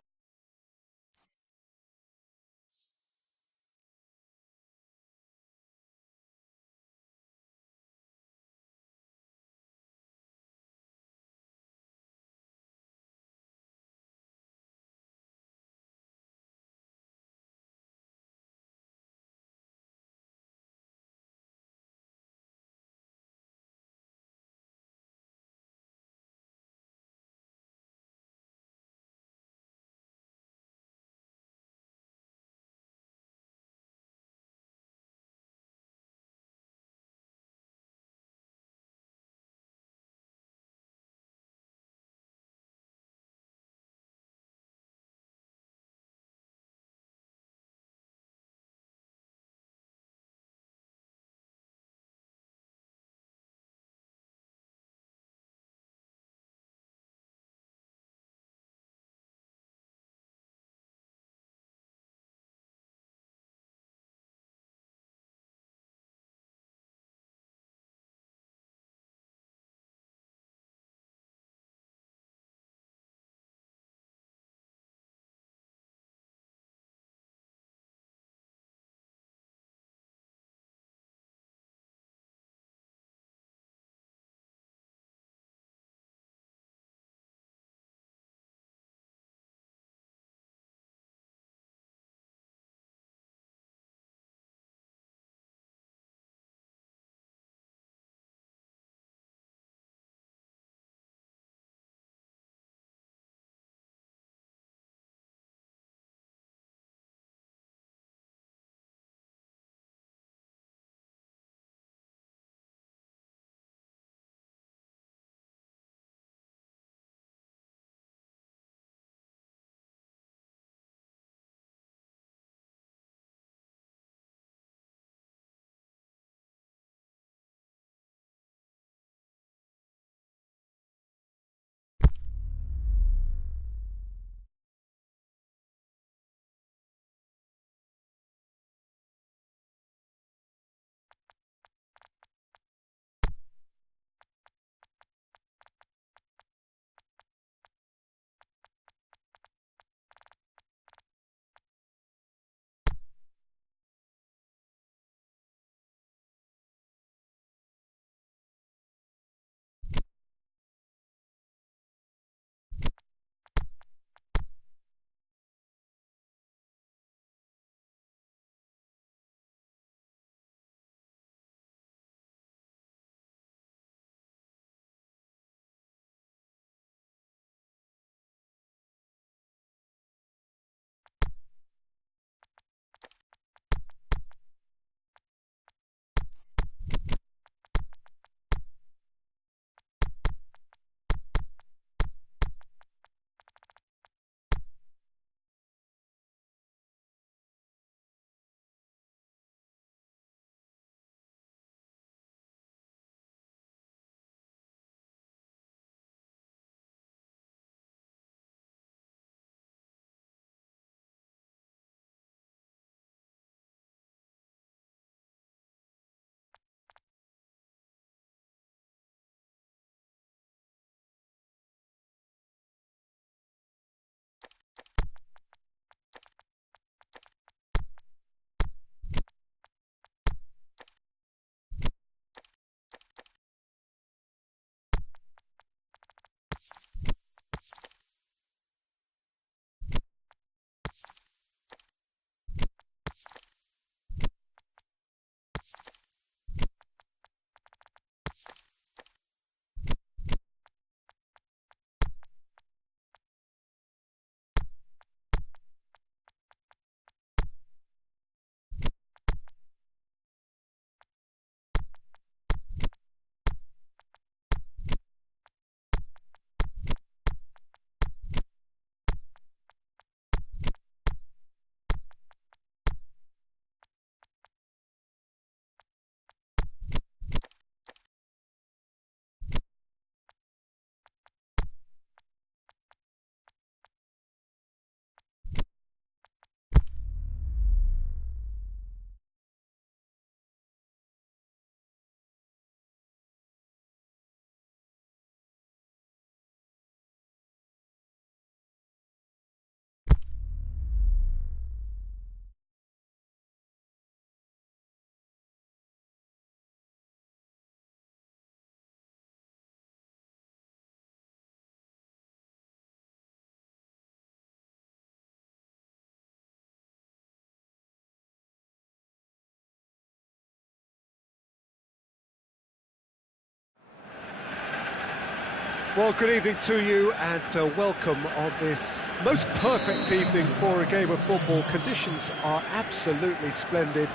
Well, good evening to you and welcome on this most perfect evening for a game of football. Conditions are absolutely splendid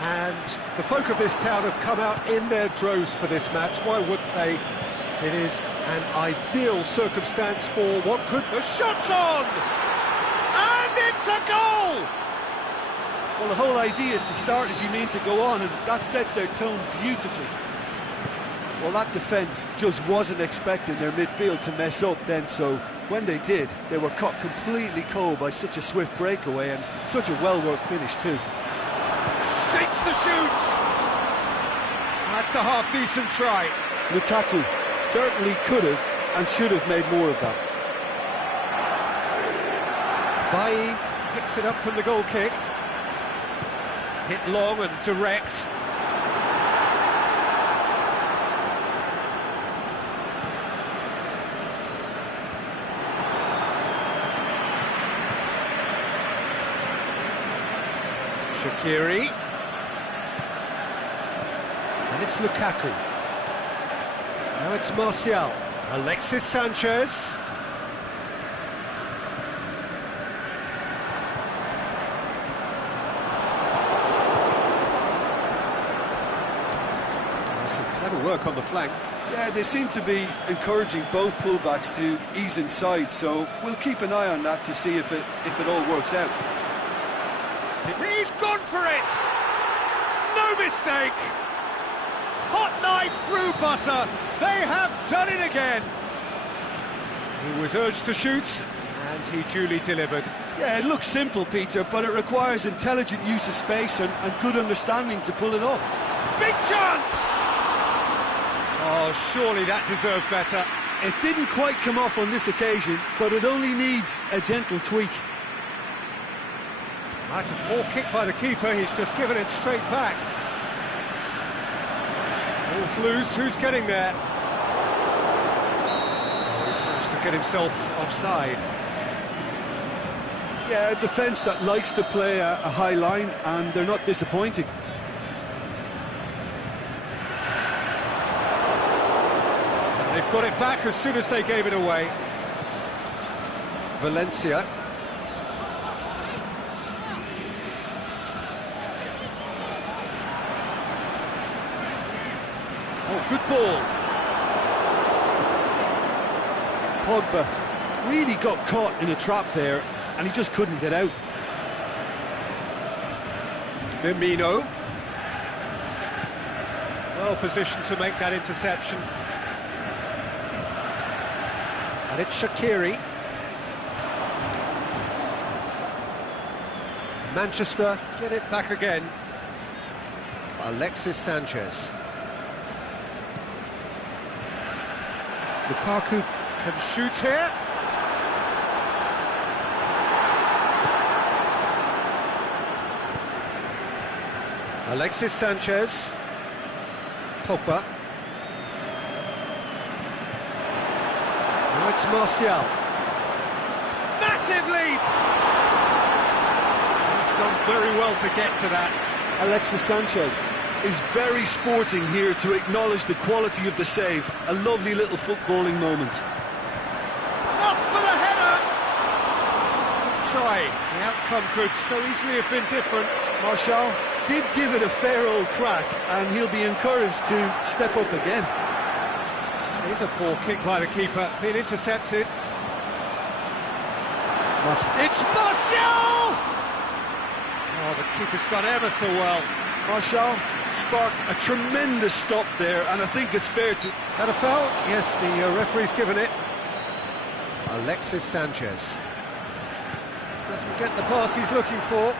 and the folk of this town have come out in their droves for this match. Why wouldn't they? It is an ideal circumstance for what could... The shot's on! And it's a goal! Well, the whole idea is to start as you mean to go on, and that sets their tone beautifully. Well, that defence just wasn't expecting their midfield to mess up then, so when they did, they were caught completely cold by such a swift breakaway and such a well-worked finish too. Shakes the shoots! That's a half-decent try. Lukaku certainly could have and should have made more of that. Bailly picks it up from the goal kick. Hit long and direct. Shaqiri. And it's Lukaku. Now it's Martial. Alexis Sanchez. Some clever work on the flank. Yeah, they seem to be encouraging both fullbacks to ease inside, so we'll keep an eye on that to see if it all works out. He's gone for it! No mistake! Hot knife through butter! They have done it again! He was urged to shoot, and he duly delivered. Yeah, it looks simple, Peter, but it requires intelligent use of space and good understanding to pull it off. Big chance! Oh, surely that deserved better. It didn't quite come off on this occasion, but it only needs a gentle tweak. That's a poor kick by the keeper, he's just given it straight back. Ball's loose, who's getting there? Oh, he's managed to get himself offside. Yeah, a defence that likes to play a high line, and they're not disappointing. They've got it back as soon as they gave it away. Valencia. Oh, good ball. Pogba really got caught in a trap there, and he just couldn't get out. Firmino. Well positioned to make that interception. And it's Shaqiri. Manchester get it back again. Alexis Sanchez. Lukaku can shoot here. Alexis Sanchez. Pogba. Now it's Martial. Massive leap! He's done very well to get to that. Alexis Sanchez is very sporting here to acknowledge the quality of the save. A lovely little footballing moment. Up for the header! Good try. The outcome could so easily have been different. Martial did give it a fair old crack, and he'll be encouraged to step up again. That is a poor kick by the keeper, being intercepted. It's Martial! Oh, the keeper's done ever so well. Martial sparked a tremendous stop there, and I think it's fair to... Had a foul? Yes, the referee's given it. Alexis Sanchez. Doesn't get the pass he's looking for.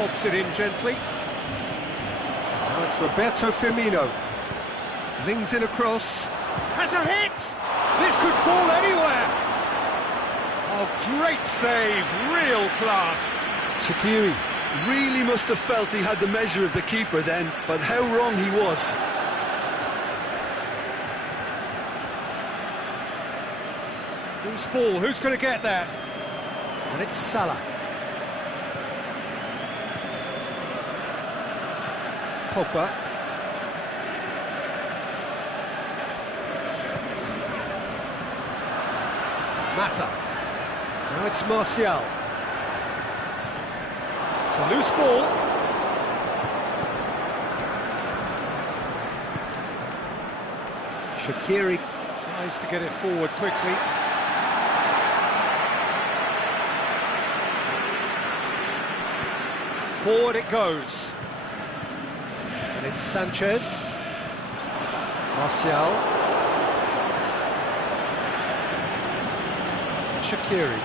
Lobs it in gently. Now it's Roberto Firmino. Flings in across. Has a hit! This could fall anywhere! Oh, great save, real class. Shaqiri really must have felt he had the measure of the keeper then, but how wrong he was. Loose ball, who's going to get there? And it's Salah. Pogba. Mata. Now it's Martial. It's a loose ball. Shaqiri tries to get it forward quickly. Forward it goes. And it's Sanchez. Martial. Shaqiri.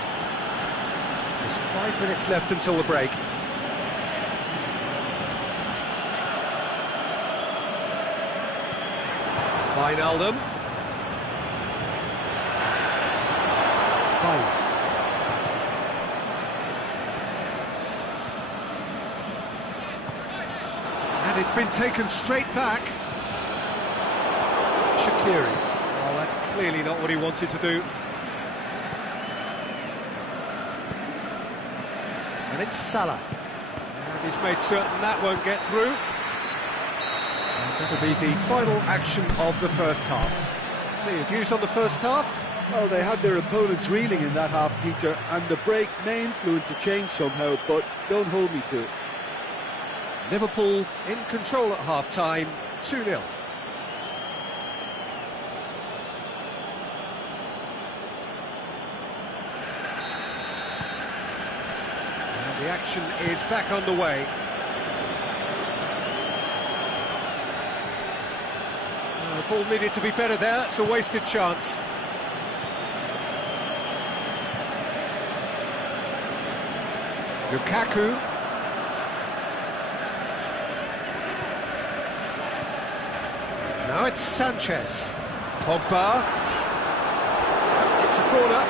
Just 5 minutes left until the break. Wijnaldum. Ball. And it's been taken straight back. Shaqiri. Oh, that's clearly not what he wanted to do. And it's Salah. And he's made certain that won't get through. And that'll be the final action of the first half. So your views on the first half? Well, they had their opponents reeling in that half, Peter, and the break may influence a change somehow, but don't hold me to it. Liverpool in control at half-time, 2-0. And the action is back underway. The ball needed to be better there, it's a wasted chance. Lukaku. Now it's Sanchez. Pogba. It's a corner.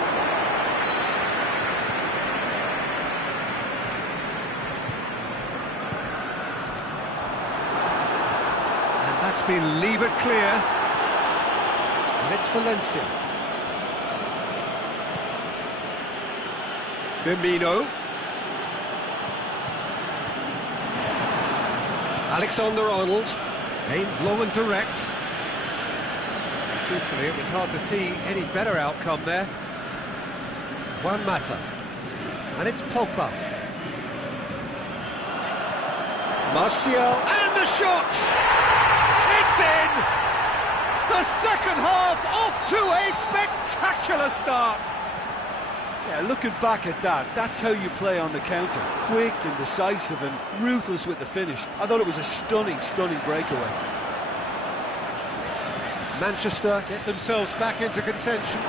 And that's been levered clear. And it's Valencia. Firmino. Alexander-Arnold, aimed low and direct. Truthfully, it was hard to see any better outcome there. Juan Mata. And it's Pogba. Martial, and the shot! It's in! The second half off to a spectacular start. Yeah, looking back at that, that's how you play on the counter. Quick and decisive and ruthless with the finish. I thought it was a stunning, stunning breakaway. Manchester get themselves back into contention.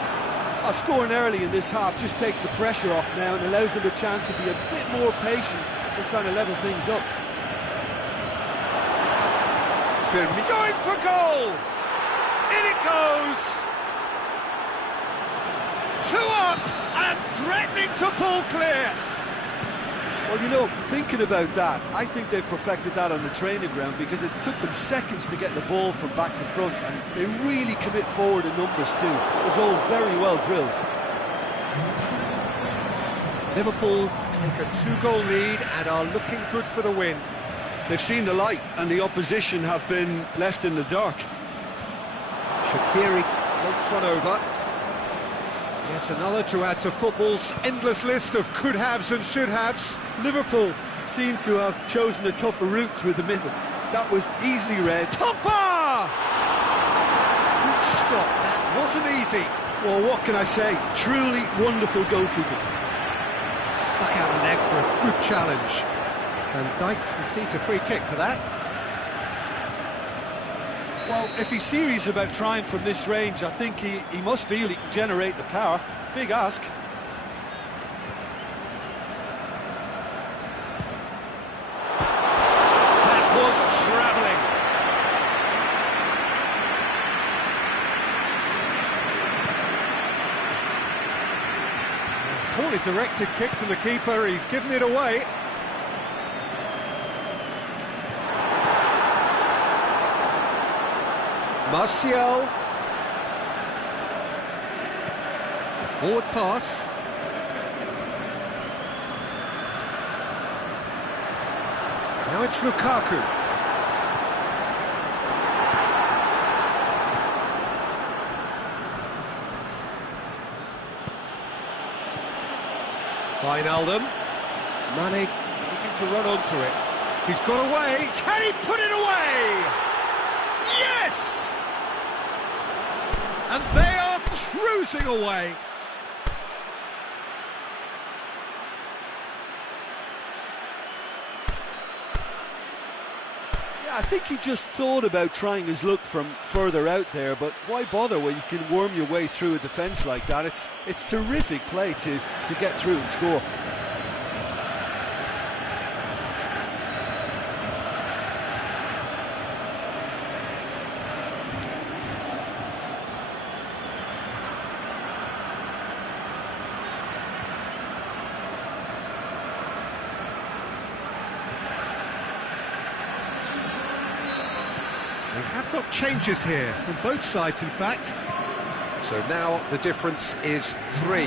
Scoring early in this half just takes the pressure off now and allows them a chance to be a bit more patient in trying to level things up. Firmino going for goal! In it goes! 2 up and threatening to pull clear. Well, you know, thinking about that, I think they've perfected that on the training ground because it took them seconds to get the ball from back to front, and they really commit forward in numbers too. It was all very well drilled. Liverpool take a 2-goal lead and are looking good for the win. They've seen the light and the opposition have been left in the dark. Shaqiri floats one over. Yet another to add to football's endless list of could-haves and should-haves. Liverpool seem to have chosen a tougher route through the middle. That was easily read. Pogba! Good stop, that wasn't easy. Well, what can I say? Truly wonderful goalkeeping. Stuck out a leg for a good challenge. And Dijk concedes a free kick for that. Well, if he's serious about trying from this range, I think he must feel he can generate the power. Big ask. That was travelling. Poorly directed kick from the keeper, he's given it away. Martial. Forward pass. Now it's Lukaku. Wijnaldum. Mane looking to run onto it. He's got away. Can he put it away? Yes! And they are cruising away. Yeah, I think he just thought about trying his luck from further out there, but why bother when you can worm your way through a defence like that? It's terrific play to get through and score. We have got changes here, from both sides in fact. So now the difference is 3.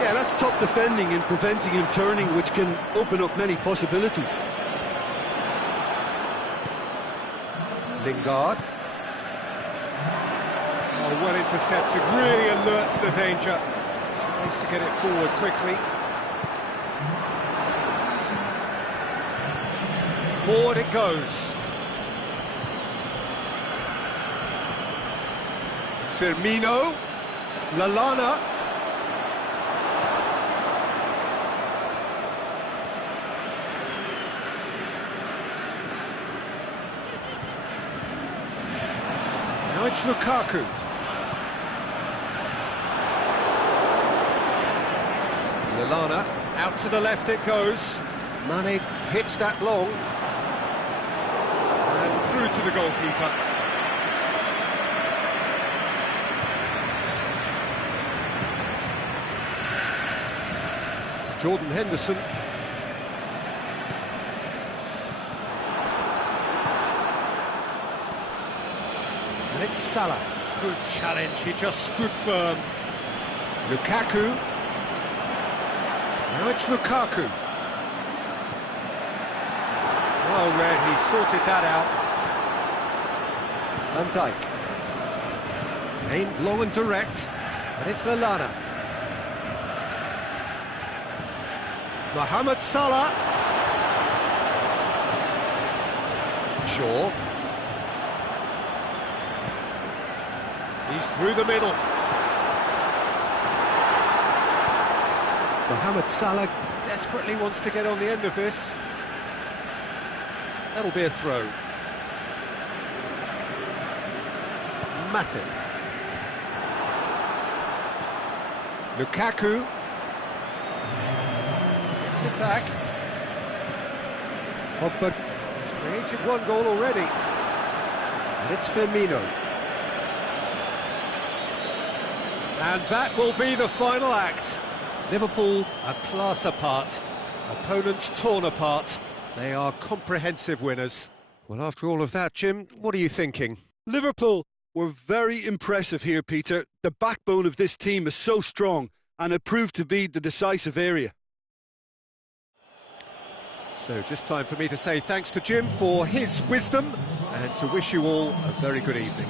Yeah, that's top defending and preventing him turning, which can open up many possibilities. Lingard. Oh, well intercepted, really alert to the danger. Tries to get it forward quickly. Forward it goes. Firmino. Lallana. Now it's Lukaku. Lallana. Out to the left it goes. Mane hits that long. Through to the goalkeeper. Jordan Henderson. And it's Salah. Good challenge, he just stood firm. Lukaku. Now it's Lukaku. Well read, he sorted that out. Van Dijk. Aimed long and direct, and it's Lallana. Mohamed Salah. Shaw. He's through the middle. Mohamed Salah desperately wants to get on the end of this. That'll be a throw. Matip. Lukaku. Gets it back. Pogba has created one goal already. And it's Firmino. And that will be the final act. Liverpool a class apart. Opponents torn apart. They are comprehensive winners. Well, after all of that, Jim, what are you thinking? Liverpool were very impressive here, Peter. The backbone of this team is so strong, and it proved to be the decisive area. So just time for me to say thanks to Jim for his wisdom and to wish you all a very good evening.